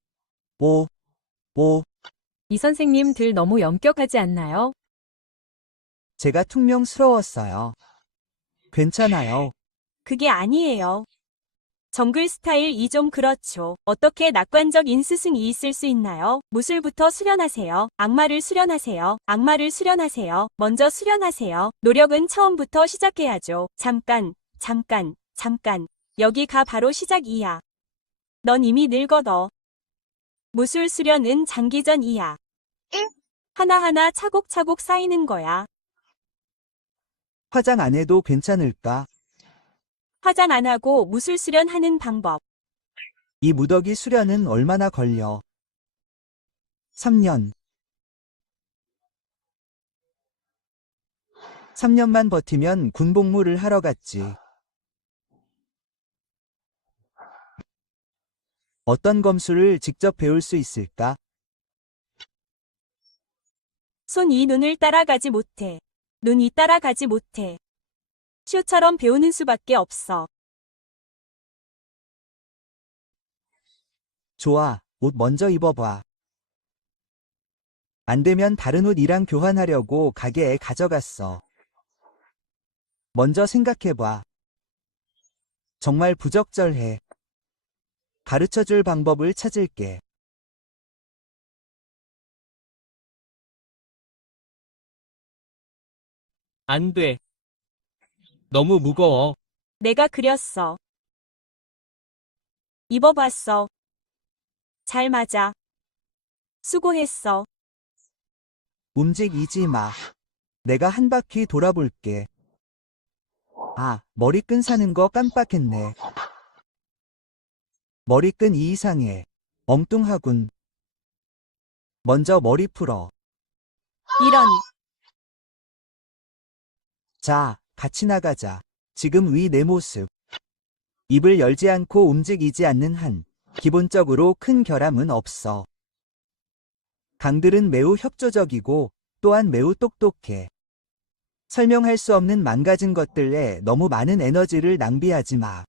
오, 오, 이 선생님들 너무 엄격하지 않나요? 제가 퉁명스러웠어요. 괜찮아요. 그게 아니에요. 정글 스타일 이 좀 그렇죠. 어떻게 낙관적인 스승이 있을 수 있나요? 무술부터 수련하세요. 악마를 수련하세요. 악마를 수련하세요. 먼저 수련하세요. 노력은 처음부터 시작해야죠. 잠깐. 여기가 바로 시작이야. 넌 이미 늙어도. 무술 수련은 장기전이야. 하나하나 차곡차곡 쌓이는 거야. 화장 안 해도 괜찮을까? 화장 안 하고 무술 수련하는 방법. 이 무더기 수련은 얼마나 걸려? 3년. 3년만 버티면 군복무를 하러 갔지. 어떤 검수를 직접 배울 수 있을까? 손 이 눈을 따라가지 못해. 눈이 따라가지 못해. 슈처럼 배우는 수밖에 없어. 좋아, 옷 먼저 입어봐. 안 되면 다른 옷이랑 교환하려고 가게에 가져갔어. 먼저 생각해봐. 정말 부적절해. 가르쳐줄 방법을 찾을게. 안 돼. 너무 무거워. 내가 그렸어. 입어봤어. 잘 맞아. 수고했어. 움직이지 마. 내가 한 바퀴 돌아볼게. 아, 머리끈 사는 거 깜빡했네. 머리끈 이상해. 엉뚱하군. 먼저 머리 풀어. 이런. 자, 같이 나가자. 지금 위 내 모습. 입을 열지 않고 움직이지 않는 한, 기본적으로 큰 결함은 없어. 강들은 매우 협조적이고, 또한 매우 똑똑해. 설명할 수 없는 망가진 것들에 너무 많은 에너지를 낭비하지 마.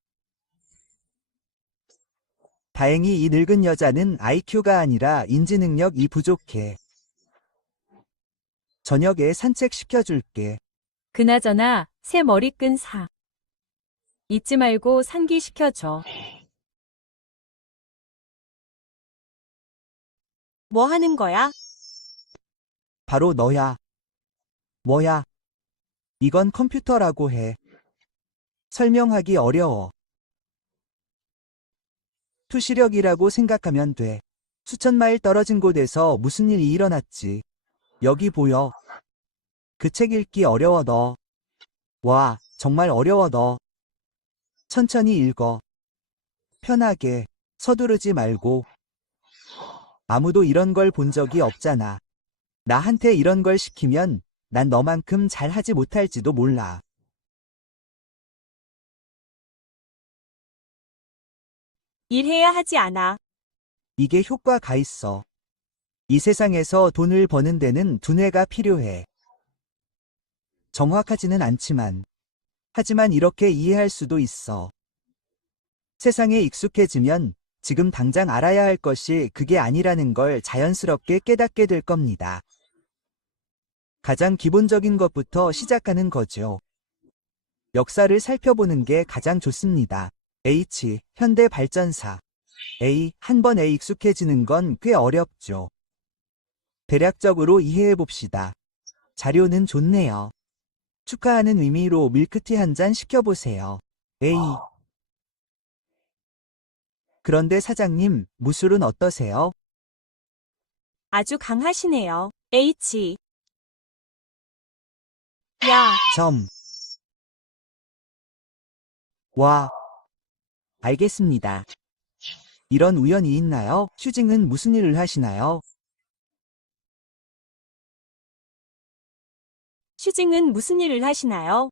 다행히 이 늙은 여자는 IQ가 아니라 인지 능력이 부족해. 저녁에 산책시켜줄게. 그나저나 새 머리끈 사. 잊지 말고 상기시켜줘. 뭐 하는 거야? 바로 너야. 뭐야? 이건 컴퓨터라고 해. 설명하기 어려워. 투시력이라고 생각하면 돼. 수천 마일 떨어진 곳에서 무슨 일이 일어났지. 여기 보여. 그 책 읽기 어려워 너. 와, 정말 어려워 너. 천천히 읽어. 편하게. 서두르지 말고. 아무도 이런 걸 본 적이 없잖아. 나한테 이런 걸 시키면 난 너만큼 잘하지 못할지도 몰라. 일해야 하지 않아. 이게 효과가 있어. 이 세상에서 돈을 버는 데는 두뇌가 필요해. 정확하지는 않지만. 하지만 이렇게 이해할 수도 있어. 세상에 익숙해지면 지금 당장 알아야 할 것이 그게 아니라는 걸 자연스럽게 깨닫게 될 겁니다. 가장 기본적인 것부터 시작하는 거죠. 역사를 살펴보는 게 가장 좋습니다. H, 현대발전사. A, 한 번에 익숙해지는 건 꽤 어렵죠. 대략적으로 이해해 봅시다. 자료는 좋네요. 축하하는 의미로 밀크티 한 잔 시켜보세요. A. 그런데 사장님, 무술은 어떠세요? 아주 강하시네요. H. 야, 점. 와. 알겠습니다. 이런 우연이 있나요? 슈징은 무슨 일을 하시나요? 슈징은 무슨 일을 하시나요?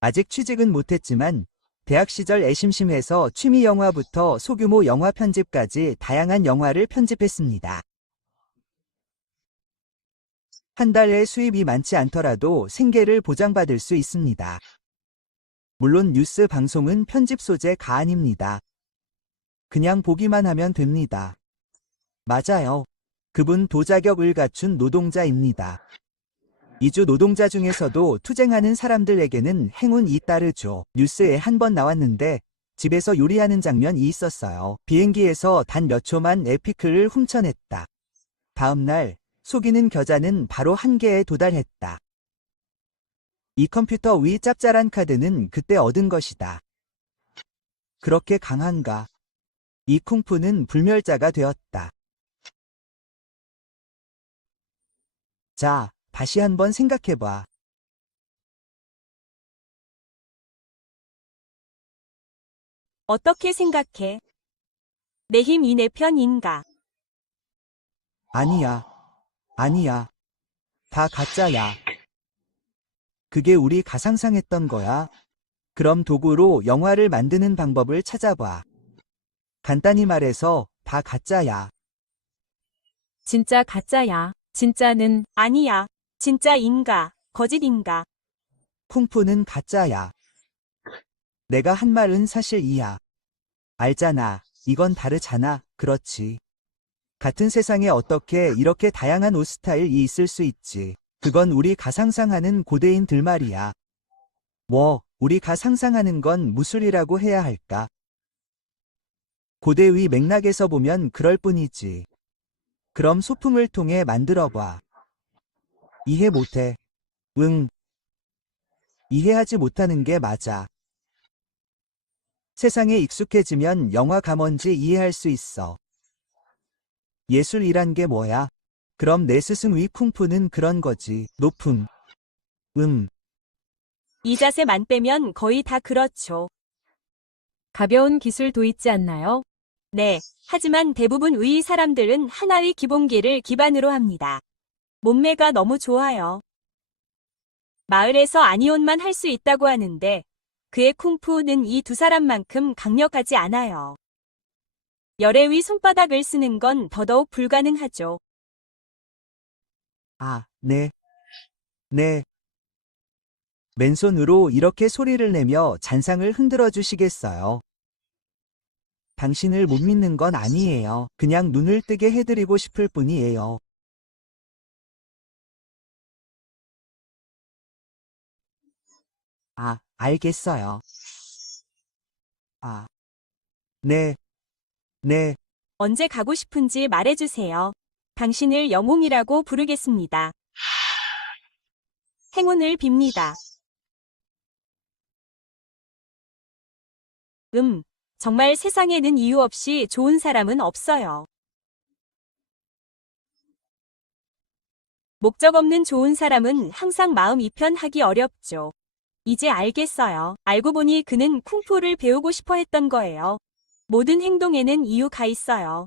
아직 취직은 못했지만 대학 시절 애심심해서 취미 영화부터 소규모 영화 편집까지 다양한 영화를 편집했습니다. 한 달에 수입이 많지 않더라도 생계를 보장받을 수 있습니다. 물론 뉴스 방송은 편집 소재가 아닙니다. 그냥 보기만 하면 됩니다. 맞아요. 그분 도자격을 갖춘 노동자입니다. 이주 노동자 중에서도 투쟁하는 사람들에게는 행운이 따르죠. 뉴스에 한 번 나왔는데 집에서 요리하는 장면이 있었어요. 비행기에서 단 몇 초만 에피크를 훔쳐냈다. 다음날 속이는 겨자는 바로 한계에 도달했다. 이 컴퓨터 위 짭짤한 카드는 그때 얻은 것이다. 그렇게 강한가? 이 쿵푸는 불멸자가 되었다. 자, 다시 한번 생각해봐. 어떻게 생각해? 내 힘이 내 편인가? 아니야. 아니야. 다 가짜야. 그게 우리가 상상했던 거야. 그럼 도구로 영화를 만드는 방법을 찾아봐. 간단히 말해서 다 가짜야. 진짜 가짜야. 진짜는 아니야. 진짜인가? 거짓인가? 쿵푸는 가짜야. 내가 한 말은 사실이야. 알잖아. 이건 다르잖아. 그렇지. 같은 세상에 어떻게 이렇게 다양한 옷 스타일이 있을 수 있지. 그건 우리가 상상하는 고대인들 말이야. 뭐, 우리가 상상하는 건 무술이라고 해야 할까? 고대의 맥락에서 보면 그럴 뿐이지. 그럼 소품을 통해 만들어봐. 이해 못해. 응. 이해하지 못하는 게 맞아. 세상에 익숙해지면 영화가 뭔지 이해할 수 있어. 예술이란 게 뭐야? 그럼 내 스승의 쿵푸는 그런 거지. 높음. 이 자세만 빼면 거의 다 그렇죠. 가벼운 기술도 있지 않나요? 네. 하지만 대부분의 사람들은 하나의 기본기를 기반으로 합니다. 몸매가 너무 좋아요. 마을에서 아니온만 할 수 있다고 하는데 그의 쿵푸는 이 두 사람만큼 강력하지 않아요. 열애의 손바닥을 쓰는 건 더더욱 불가능하죠. 아, 네. 네. 맨손으로 이렇게 소리를 내며 잔상을 흔들어 주시겠어요? 당신을 못 믿는 건 아니에요. 그냥 눈을 뜨게 해드리고 싶을 뿐이에요. 아, 알겠어요. 아, 네, 네. 언제 가고 싶은지 말해주세요. 당신을 영웅이라고 부르겠습니다. 행운을 빕니다. 정말 세상에는 이유 없이 좋은 사람은 없어요. 목적 없는 좋은 사람은 항상 마음 이편하기 어렵죠. 이제 알겠어요. 알고 보니 그는 쿵푸를 배우고 싶어 했던 거예요. 모든 행동에는 이유가 있어요.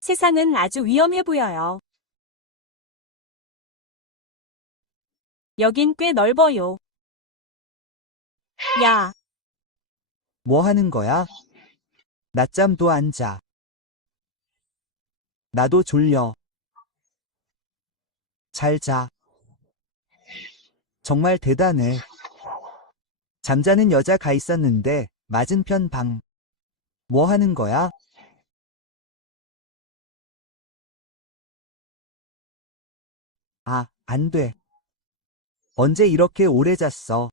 세상은 아주 위험해 보여요. 여긴 꽤 넓어요. 야, 뭐 하는 거야? 낮잠도 안 자. 나도 졸려. 잘 자. 정말 대단해. 잠자는 여자가 있었는데 맞은편 방. 뭐 하는 거야? 아, 안 돼. 언제 이렇게 오래 잤어?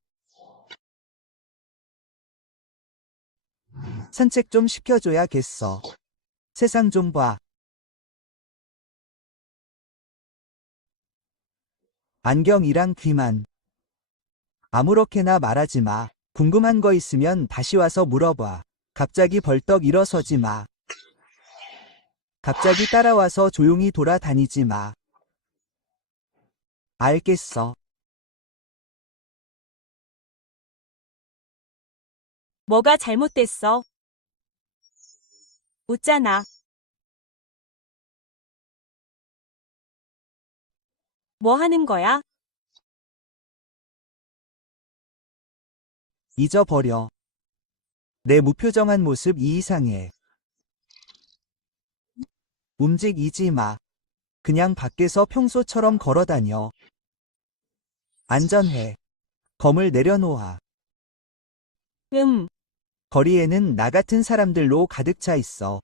산책 좀 시켜줘야겠어. 세상 좀 봐. 안경이랑 귀만. 아무렇게나 말하지 마. 궁금한 거 있으면 다시 와서 물어봐. 갑자기 벌떡 일어서지 마. 갑자기 따라와서 조용히 돌아다니지 마. 알겠어. 뭐가 잘못됐어? 웃잖아. 뭐 하는 거야? 잊어버려. 내 무표정한 모습 이상해. 움직이지 마. 그냥 밖에서 평소처럼 걸어다녀. 안전해. 검을 내려놓아. 거리에는 나 같은 사람들로 가득 차 있어.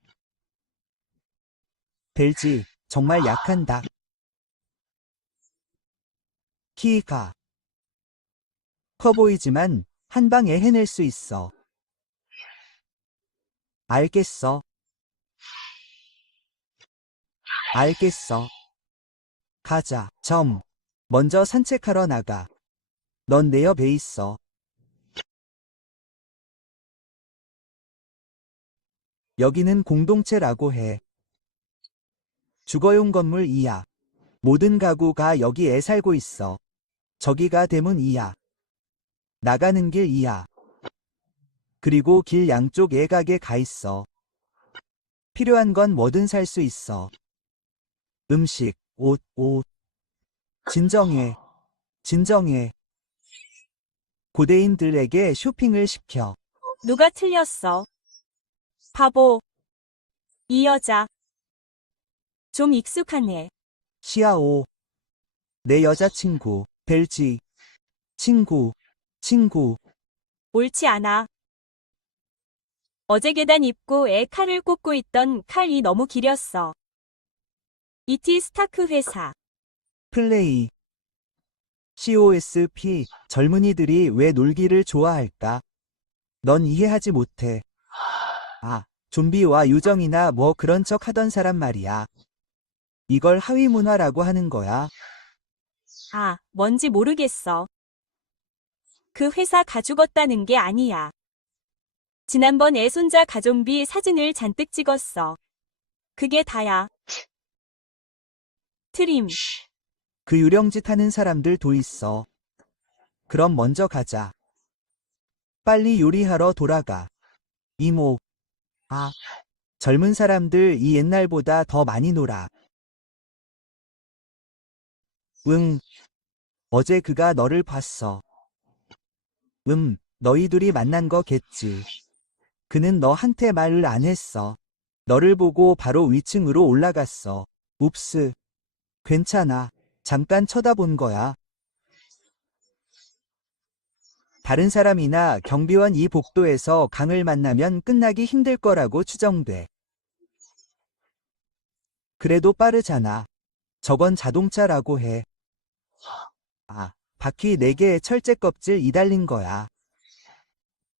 벨지, 정말 약한다. 키가 커 보이지만 한 방에 해낼 수 있어. 알겠어. 알겠어. 가자. 먼저 산책하러 나가. 넌 내 옆에 있어. 여기는 공동체라고 해. 주거용 건물 2야. 모든 가구가 여기에 살고 있어. 저기가 대문 2야. 나가는 길 2야. 그리고 길 양쪽 애가게 가 있어. 필요한 건 뭐든 살 수 있어. 음식, 옷. 진정해. 진정해. 고대인들에게 쇼핑을 시켜. 누가 틀렸어? 바보. 이 여자. 좀 익숙하네. 시아오. 내 여자친구. 벨지. 친구. 옳지 않아. 어제 계단 입구에 칼을 꽂고 있던 칼이 너무 길었어. 이티 스타크 회사. 플레이. COSP. 젊은이들이 왜 놀기를 좋아할까? 넌 이해하지 못해. 좀비와 유정이나 뭐 그런 척 하던 사람 말이야. 이걸 하위 문화라고 하는 거야. 뭔지 모르겠어. 그 회사 가죽었다는 게 아니야. 지난번 애손자 가좀비 사진을 잔뜩 찍었어. 그게 다야. 트림. 그 유령짓 하는 사람들도 있어. 그럼 먼저 가자. 빨리 요리하러 돌아가. 이모. 젊은 사람들 이 옛날보다 더 많이 놀아. 어제 그가 너를 봤어. 너희 둘이 만난 거겠지. 그는 너한테 말을 안 했어. 너를 보고 바로 위층으로 올라갔어. 웁스. 괜찮아. 잠깐 쳐다본 거야. 다른 사람이나 경비원 이 복도에서 강을 만나면 끝나기 힘들 거라고 추정돼. 그래도 빠르잖아. 저건 자동차라고 해. 바퀴 4개에 철제 껍질 이달린 거야.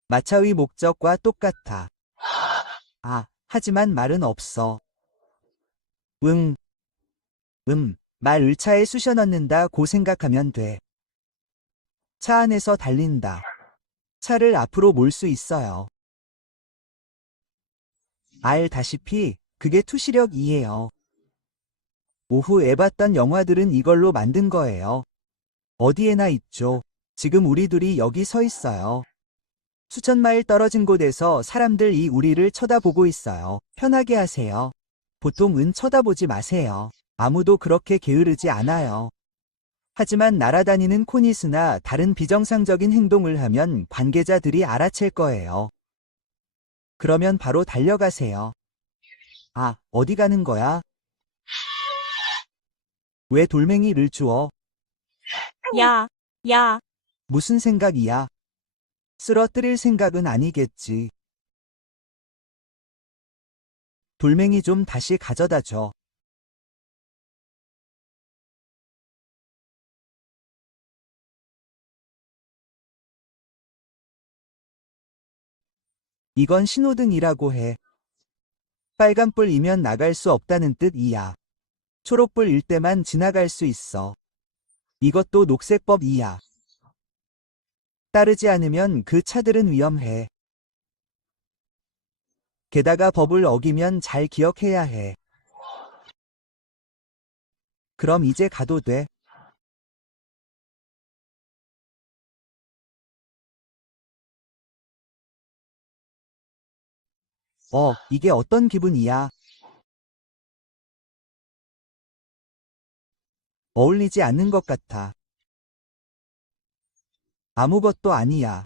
마차의 목적과 똑같아. 하지만 말은 없어. 말 을차에 쑤셔 넣는다고 생각하면 돼. 차 안에서 달린다. 차를 앞으로 몰 수 있어요. 알다시피 그게 투시력이에요. 오후에 봤던 영화들은 이걸로 만든 거예요. 어디에나 있죠. 지금 우리 둘이 여기 서 있어요. 수천 마일 떨어진 곳에서 사람들이 우리를 쳐다보고 있어요. 편하게 하세요. 보통은 쳐다보지 마세요. 아무도 그렇게 게으르지 않아요. 하지만 날아다니는 코니스나 다른 비정상적인 행동을 하면 관계자들이 알아챌 거예요. 그러면 바로 달려가세요. 어디 가는 거야? 왜 돌멩이를 주워? 야. 무슨 생각이야? 쓰러뜨릴 생각은 아니겠지. 돌멩이 좀 다시 가져다 줘. 이건 신호등이라고 해. 빨간불이면 나갈 수 없다는 뜻이야. 초록불일 때만 지나갈 수 있어. 이것도 녹색법이야. 따르지 않으면 그 차들은 위험해. 게다가 법을 어기면 잘 기억해야 해. 그럼 이제 가도 돼. 이게 어떤 기분이야? 어울리지 않는 것 같아. 아무것도 아니야.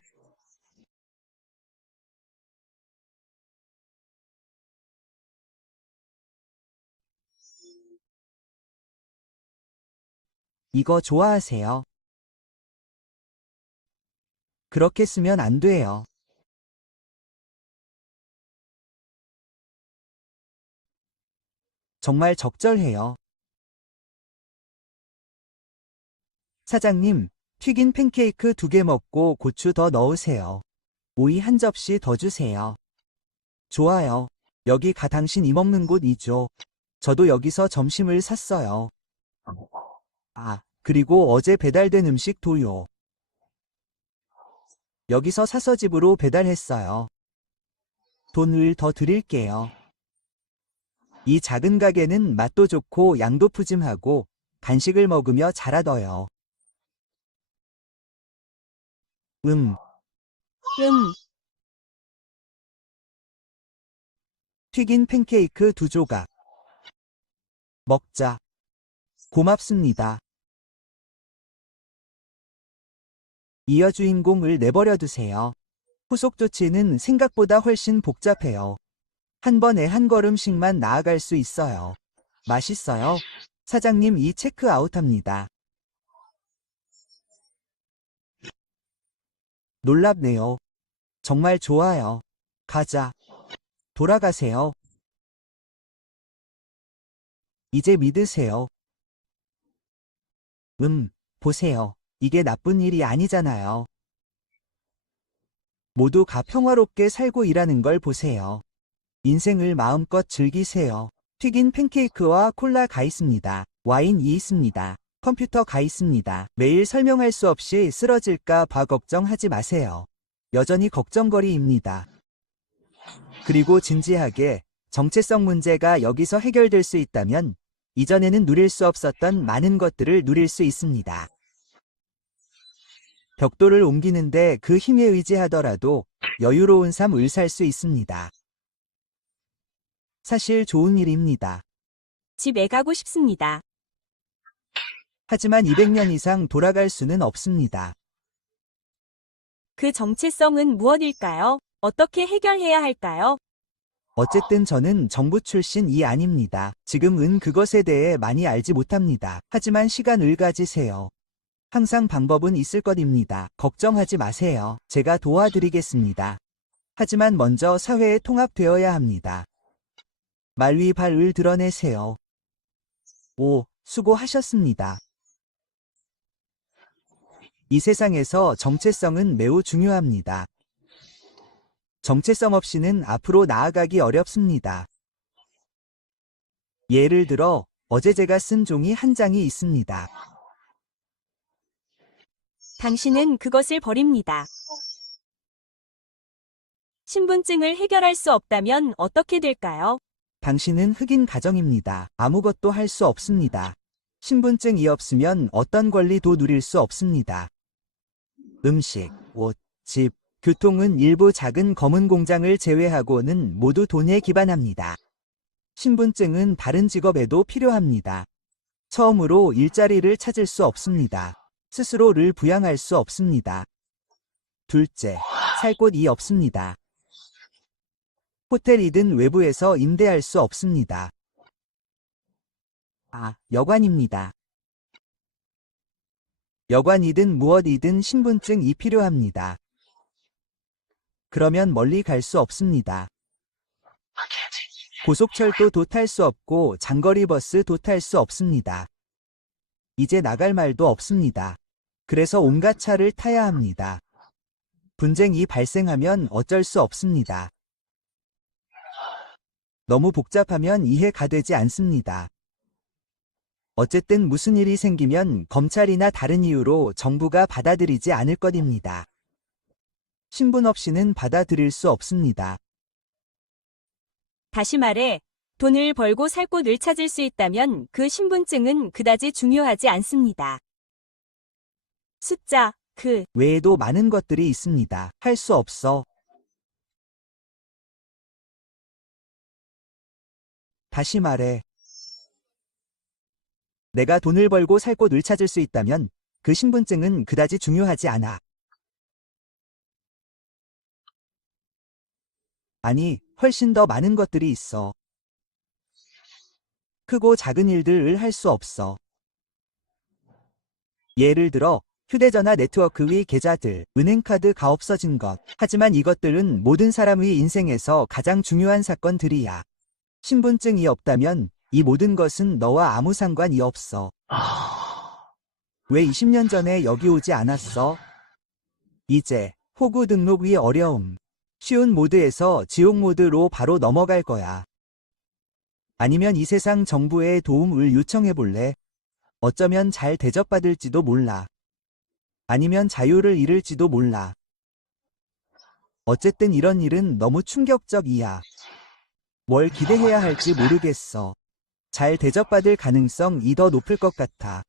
이거 좋아하세요? 그렇게 쓰면 안 돼요. 정말 적절해요. 사장님, 튀긴 팬케이크 2개 먹고 고추 더 넣으세요. 오이 한 접시 더 주세요. 좋아요. 여기가 당신 이 먹는 곳이죠. 저도 여기서 점심을 샀어요. 아, 그리고 어제 배달된 음식 도요. 여기서 사서 집으로 배달했어요. 돈을 더 드릴게요. 이 작은 가게는 맛도 좋고 양도 푸짐하고 간식을 먹으며 자라더요. 음, 튀긴 팬케이크 2조각. 먹자. 고맙습니다. 이어 주인공을 내버려 두세요. 후속 조치는 생각보다 훨씬 복잡해요. 한 번에 한 걸음씩만 나아갈 수 있어요. 맛있어요. 사장님 이 체크아웃합니다. 놀랍네요. 정말 좋아요. 가자. 돌아가세요. 이제 믿으세요. 보세요. 이게 나쁜 일이 아니잖아요. 모두가 평화롭게 살고 일하는 걸 보세요. 인생을 마음껏 즐기세요. 튀긴 팬케이크와 콜라가 있습니다. 와인이 있습니다. 컴퓨터가 있습니다. 매일 설명할 수 없이 쓰러질까 봐 걱정하지 마세요. 여전히 걱정거리입니다. 그리고 진지하게 정체성 문제가 여기서 해결될 수 있다면 이전에는 누릴 수 없었던 많은 것들을 누릴 수 있습니다. 벽돌을 옮기는데 그 힘에 의지하더라도 여유로운 삶을 살 수 있습니다. 사실 좋은 일입니다. 집에 가고 싶습니다. 하지만 200년 이상 돌아갈 수는 없습니다. 그 정체성은 무엇일까요? 어떻게 해결해야 할까요? 어쨌든 저는 정부 출신이 아닙니다. 지금은 그것에 대해 많이 알지 못합니다. 하지만 시간을 가지세요. 항상 방법은 있을 것입니다. 걱정하지 마세요. 제가 도와드리겠습니다. 하지만 먼저 사회에 통합되어야 합니다. 말 위 발을 드러내세요. 오, 수고하셨습니다. 이 세상에서 정체성은 매우 중요합니다. 정체성 없이는 앞으로 나아가기 어렵습니다. 예를 들어, 어제 제가 쓴 종이 한 장이 있습니다. 당신은 그것을 버립니다. 신분증을 해결할 수 없다면 어떻게 될까요? 당신은 흑인 가정입니다. 아무것도 할 수 없습니다. 신분증이 없으면 어떤 권리도 누릴 수 없습니다. 음식, 옷, 집, 교통은 일부 작은 검은 공장을 제외하고는 모두 돈에 기반합니다. 신분증은 다른 직업에도 필요합니다. 처음으로 일자리를 찾을 수 없습니다. 스스로를 부양할 수 없습니다. 둘째, 살 곳이 없습니다. 호텔이든 외부에서 임대할 수 없습니다. 여관입니다. 여관이든 무엇이든 신분증이 필요합니다. 그러면 멀리 갈 수 없습니다. 고속철도도 탈 수 없고 장거리 버스도 탈 수 없습니다. 이제 나갈 말도 없습니다. 그래서 온갖 차를 타야 합니다. 분쟁이 발생하면 어쩔 수 없습니다. 너무 복잡하면 이해가 되지 않습니다. 어쨌든 무슨 일이 생기면 검찰이나 다른 이유로 정부가 받아들이지 않을 것입니다. 신분 없이는 받아들일 수 없습니다. 다시 말해, 돈을 벌고 살 곳을 찾을 수 있다면 그 신분증은 그다지 중요하지 않습니다. 숫자, 외에도 많은 것들이 있습니다. 할 수 없어. 다시 말해. 내가 돈을 벌고 살 곳을 찾을 수 있다면 그 신분증은 그다지 중요하지 않아. 아니, 훨씬 더 많은 것들이 있어. 크고 작은 일들을 할 수 없어. 예를 들어, 휴대전화 네트워크의 계좌들, 은행카드가 없어진 것. 하지만 이것들은 모든 사람의 인생에서 가장 중요한 사건들이야. 신분증이 없다면 이 모든 것은 너와 아무 상관이 없어. 왜 20년 전에 여기 오지 않았어? 이제 호구 등록이 어려움. 쉬운 모드에서 지옥 모드로 바로 넘어갈 거야. 아니면 이 세상 정부에 도움을 요청해 볼래? 어쩌면 잘 대접받을지도 몰라. 아니면 자유를 잃을지도 몰라. 어쨌든 이런 일은 너무 충격적이야. 뭘 기대해야 할지 모르겠어. 잘 대접받을 가능성이 더 높을 것 같아.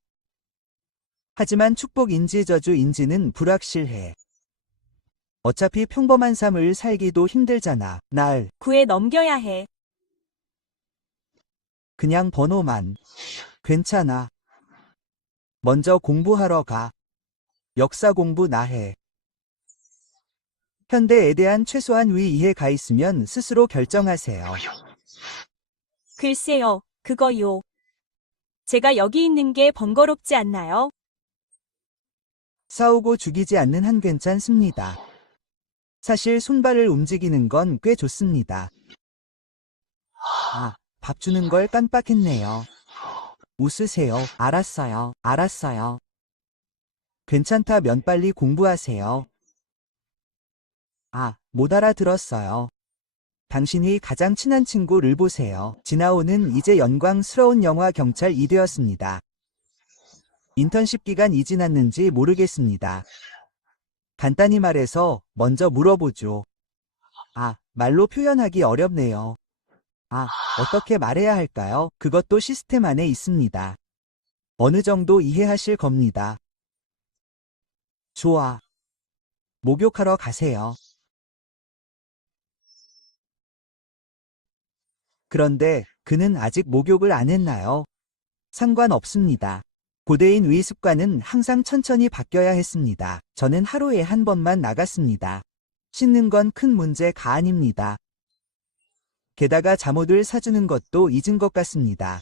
하지만 축복인지 저주인지는 불확실해. 어차피 평범한 삶을 살기도 힘들잖아. 날 구해 넘겨야 해. 그냥 번호만. 괜찮아. 먼저 공부하러 가. 역사 공부 나 해. 현대에 대한 최소한 이해가 있으면 스스로 결정하세요. 글쎄요, 그거요. 제가 여기 있는 게 번거롭지 않나요? 싸우고 죽이지 않는 한 괜찮습니다. 사실 손발을 움직이는 건 꽤 좋습니다. 아, 밥 주는 걸 깜빡했네요. 웃으세요. 알았어요. 알았어요. 괜찮다면 빨리 공부하세요. 아, 못 알아들었어요. 당신이 가장 친한 친구를 보세요. 진아오는 이제 영광스러운 영화 경찰이 되었습니다. 인턴십 기간이 지났는지 모르겠습니다. 간단히 말해서 먼저 물어보죠. 아, 말로 표현하기 어렵네요. 아, 어떻게 말해야 할까요? 그것도 시스템 안에 있습니다. 어느 정도 이해하실 겁니다. 좋아. 목욕하러 가세요. 그런데 그는 아직 목욕을 안 했나요? 상관없습니다. 고대인 습관은 항상 천천히 바뀌어야 했습니다. 저는 하루에 한 번만 나갔습니다. 씻는 건 큰 문제가 아닙니다. 게다가 잠옷을 사주는 것도 잊은 것 같습니다.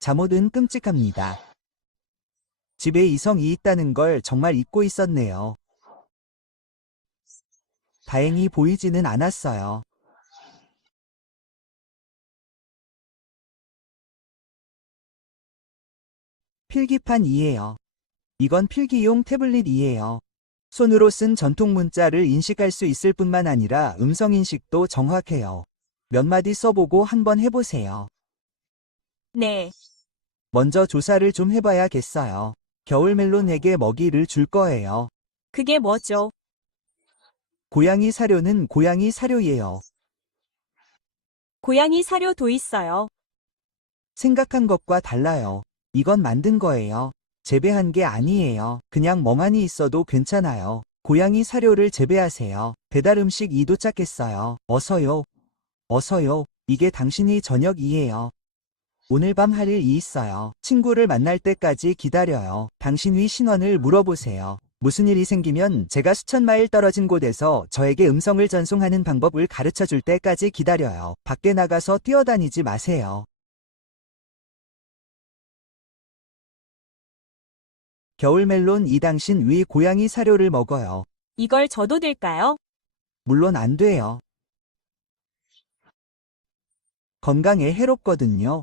잠옷은 끔찍합니다. 집에 이성이 있다는 걸 정말 잊고 있었네요. 다행히 보이지는 않았어요. 필기판이에요. 이건 필기용 태블릿이에요. 손으로 쓴 전통 문자를 인식할 수 있을 뿐만 아니라 음성인식도 정확해요. 몇 마디 써보고 한번 해보세요. 네. 먼저 조사를 좀 해봐야겠어요. 겨울멜론에게 먹이를 줄 거예요. 그게 뭐죠? 고양이 사료는 고양이 사료예요. 고양이 사료도 있어요. 생각한 것과 달라요. 이건 만든 거예요. 재배한 게 아니에요. 그냥 멍하니 있어도 괜찮아요. 고양이 사료를 재배하세요. 배달 음식이 도착했어요. 어서요. 어서요. 이게 당신이 저녁이에요. 오늘 밤 할 일이 있어요. 친구를 만날 때까지 기다려요. 당신의 신원을 물어보세요. 무슨 일이 생기면 제가 수천 마일 떨어진 곳에서 저에게 음성을 전송하는 방법을 가르쳐 줄 때까지 기다려요. 밖에 나가서 뛰어다니지 마세요. 겨울멜론 이 당신 위 고양이 사료를 먹어요. 이걸 줘도 될까요? 물론 안 돼요. 건강에 해롭거든요.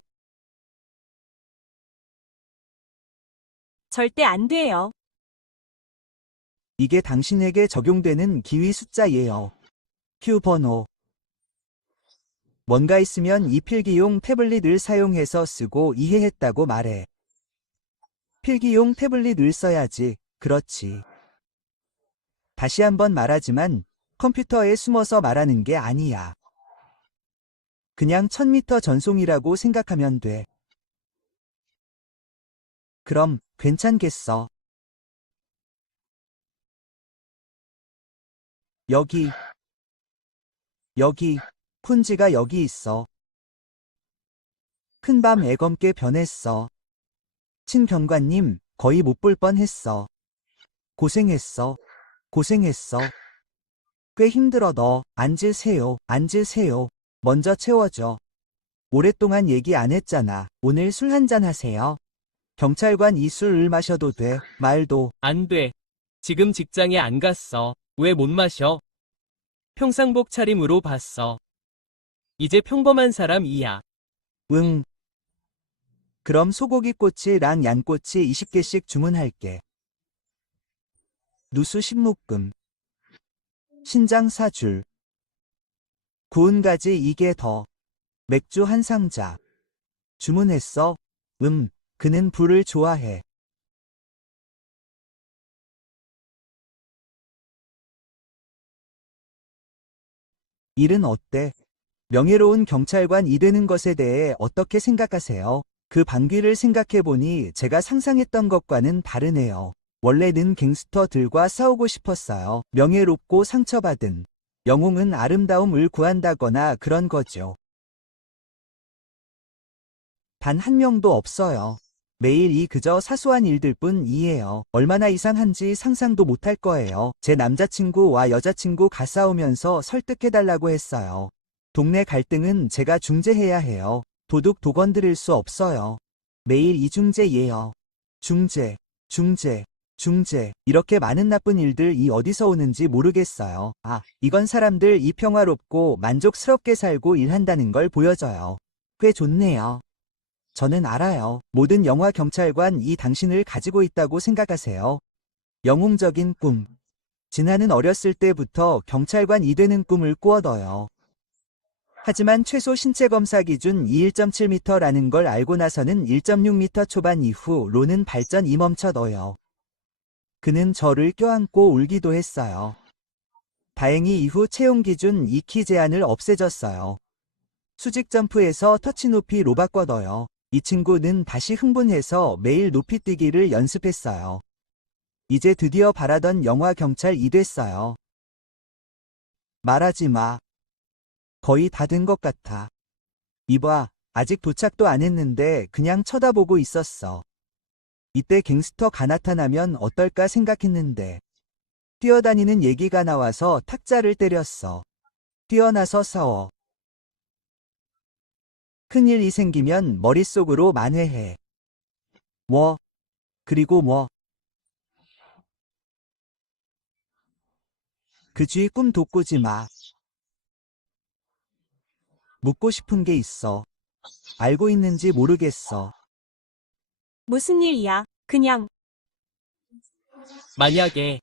절대 안 돼요. 이게 당신에게 적용되는 기위 숫자예요. 큐 번호. 뭔가 있으면 이 필기용 태블릿을 사용해서 쓰고 이해했다고 말해. 필기용 태블릿을 써야지. 그렇지. 다시 한번 말하지만 컴퓨터에 숨어서 말하는 게 아니야. 그냥 1000m 전송이라고 생각하면 돼. 그럼 괜찮겠어. 여기, 푼지가 여기 있어. 큰밤 애검게 변했어. 친경관님, 거의 못 볼 뻔했어. 고생했어. 고생했어. 꽤 힘들어 너. 앉으세요. 앉으세요. 먼저 채워줘. 오랫동안 얘기 안 했잖아. 오늘 술 한잔 하세요. 경찰관 이 술을 마셔도 돼. 말도. 안 돼. 지금 직장에 안 갔어. 왜 못 마셔? 평상복 차림으로 봤어. 이제 평범한 사람이야. 응. 그럼 소고기꼬치랑 양꼬치 20개씩 주문할게. 누수 10묶음. 신장 4줄. 구운 가지 2개 더. 맥주 한 상자. 주문했어? 그는 불을 좋아해. 일은 어때? 명예로운 경찰관이 되는 것에 대해 어떻게 생각하세요? 그 방귀를 생각해보니 제가 상상했던 것과는 다르네요. 원래는 갱스터들과 싸우고 싶었어요. 명예롭고 상처받은 영웅은 아름다움을 구한다거나 그런 거죠. 단 한 명도 없어요. 매일 이 그저 사소한 일들 뿐이에요. 얼마나 이상한지 상상도 못할 거예요. 제 남자친구와 여자친구가 싸우면서 설득해달라고 했어요. 동네 갈등은 제가 중재해야 해요. 도둑 도건드릴 수 없어요. 매일 이중재예요. 중재, 중재, 중재. 이렇게 많은 나쁜 일들이 어디서 오는지 모르겠어요. 이건 사람들 이 평화롭고 만족스럽게 살고 일한다는 걸 보여줘요. 꽤 좋네요. 저는 알아요. 모든 영화 경찰관이 당신을 가지고 있다고 생각하세요. 영웅적인 꿈. 진아는 어렸을 때부터 경찰관이 되는 꿈을 꾸어둬요. 하지만 최소 신체 검사 기준 1.7m라는 걸 알고 나서는 1.6m 초반 이후로는 발전이 멈춰둬요. 그는 저를 껴안고 울기도 했어요. 다행히 이후 채용 기준 2키 제한을 없애졌어요. 수직 점프에서 터치 높이로 바꿔둬요. 이 친구는 다시 흥분해서 매일 높이 뛰기를 연습했어요. 이제 드디어 바라던 영화 경찰이 됐어요. 말하지 마. 거의 다 된 것 같아. 이봐, 아직 도착도 안 했는데 그냥 쳐다보고 있었어. 이때 갱스터가 나타나면 어떨까 생각했는데. 뛰어다니는 얘기가 나와서 탁자를 때렸어. 뛰어나서 싸워. 큰일이 생기면 머릿속으로 만회해. 뭐? 그리고 뭐? 그 쥐 꿈 돋구지 마. 묻고 싶은 게 있어. 알고 있는지 모르겠어. 무슨 일이야? 그냥. 만약에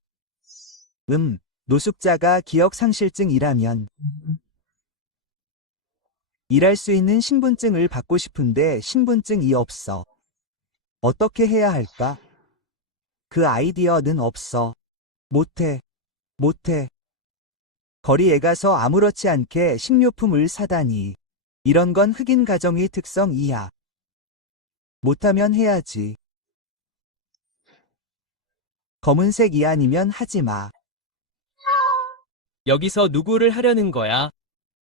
노숙자가 기억상실증이라면 일할 수 있는 신분증을 받고 싶은데 신분증이 없어. 어떻게 해야 할까? 그 아이디어는 없어. 못해. 거리에 가서 아무렇지 않게 식료품을 사다니. 이런 건 흑인 가정의 특성이야. 못하면 해야지. 검은색이 아니면 하지 마. 여기서 누구를 하려는 거야?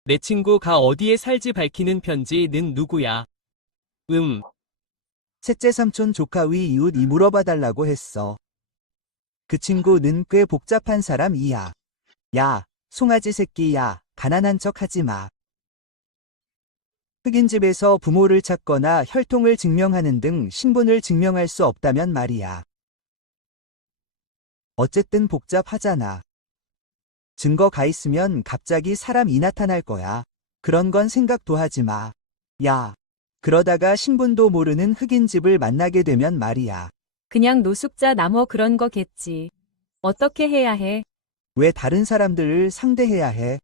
내 친구가 어디에 살지 밝히는 편지는 누구야? 셋째 삼촌 조카의 이웃이 물어봐달라고 했어. 그 친구는 꽤 복잡한 사람이야. 야, 송아지 새끼야, 가난한 척 하지 마. 흑인 집에서 부모를 찾거나 혈통을 증명하는 등 신분을 증명할 수 없다면 말이야. 어쨌든 복잡하잖아. 증거가 있으면 갑자기 사람이 나타날 거야. 그런 건 생각도 하지 마. 야, 그러다가 신분도 모르는 흑인 집을 만나게 되면 말이야. 그냥 노숙자 나뭐 그런 거겠지. 어떻게 해야 해? 왜 다른 사람들을 상대해야 해?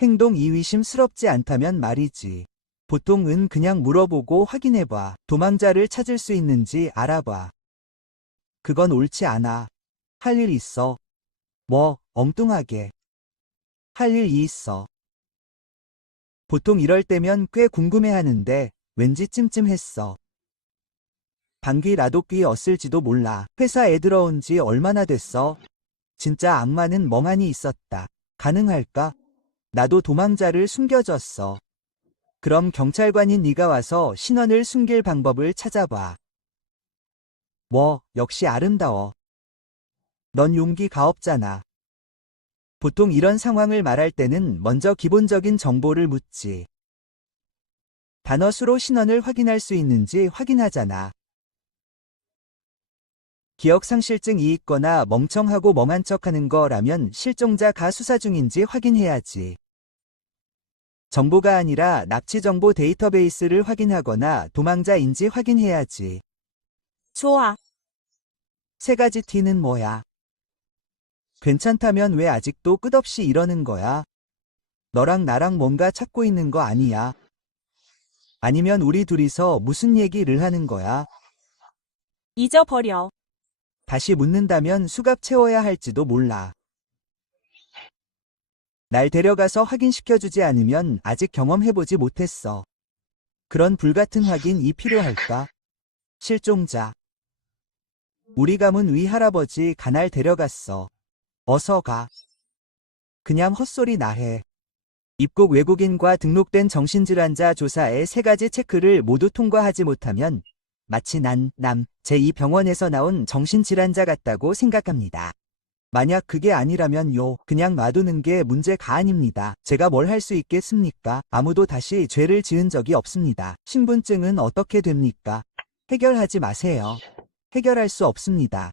행동이 의심스럽지 않다면 말이지. 보통은 그냥 물어보고 확인해봐. 도망자를 찾을 수 있는지 알아봐. 그건 옳지 않아. 할 일 있어. 뭐, 엉뚱하게. 할 일이 있어. 보통 이럴 때면 꽤 궁금해하는데 왠지 찜찜했어. 방귀 라도끼였을지도 몰라. 회사에 들어온 지 얼마나 됐어? 진짜 악마는 멍하니 있었다. 가능할까? 나도 도망자를 숨겨줬어. 그럼 경찰관인 네가 와서 신원을 숨길 방법을 찾아봐. 뭐, 역시 아름다워. 넌 용기가 없잖아. 보통 이런 상황을 말할 때는 먼저 기본적인 정보를 묻지. 단어 수로 신원을 확인할 수 있는지 확인하잖아. 기억상실증이 있거나 멍청하고 멍한 척하는 거라면 실종자가 수사 중인지 확인해야지. 정보가 아니라 납치 정보 데이터베이스를 확인하거나 도망자인지 확인해야지. 좋아. 3가지 T는 뭐야? 괜찮다면 왜 아직도 끝없이 이러는 거야? 너랑 나랑 뭔가 찾고 있는 거 아니야? 아니면 우리 둘이서 무슨 얘기를 하는 거야? 잊어버려. 다시 묻는다면 수갑 채워야 할지도 몰라. 날 데려가서 확인시켜주지 않으면 아직 경험해보지 못했어. 그런 불같은 확인이 필요할까? 실종자. 우리 가문 위 할아버지 가날 데려갔어. 어서 가. 그냥 헛소리 나 해. 입국 외국인과 등록된 정신질환자 조사의 3가지 체크를 모두 통과하지 못하면 마치 난 제2병원에서 나온 정신질환자 같다고 생각합니다. 만약 그게 아니라면요, 그냥 놔두는 게 문제가 아닙니다. 제가 뭘 할 수 있겠습니까? 아무도 다시 죄를 지은 적이 없습니다. 신분증은 어떻게 됩니까? 해결하지 마세요. 해결할 수 없습니다.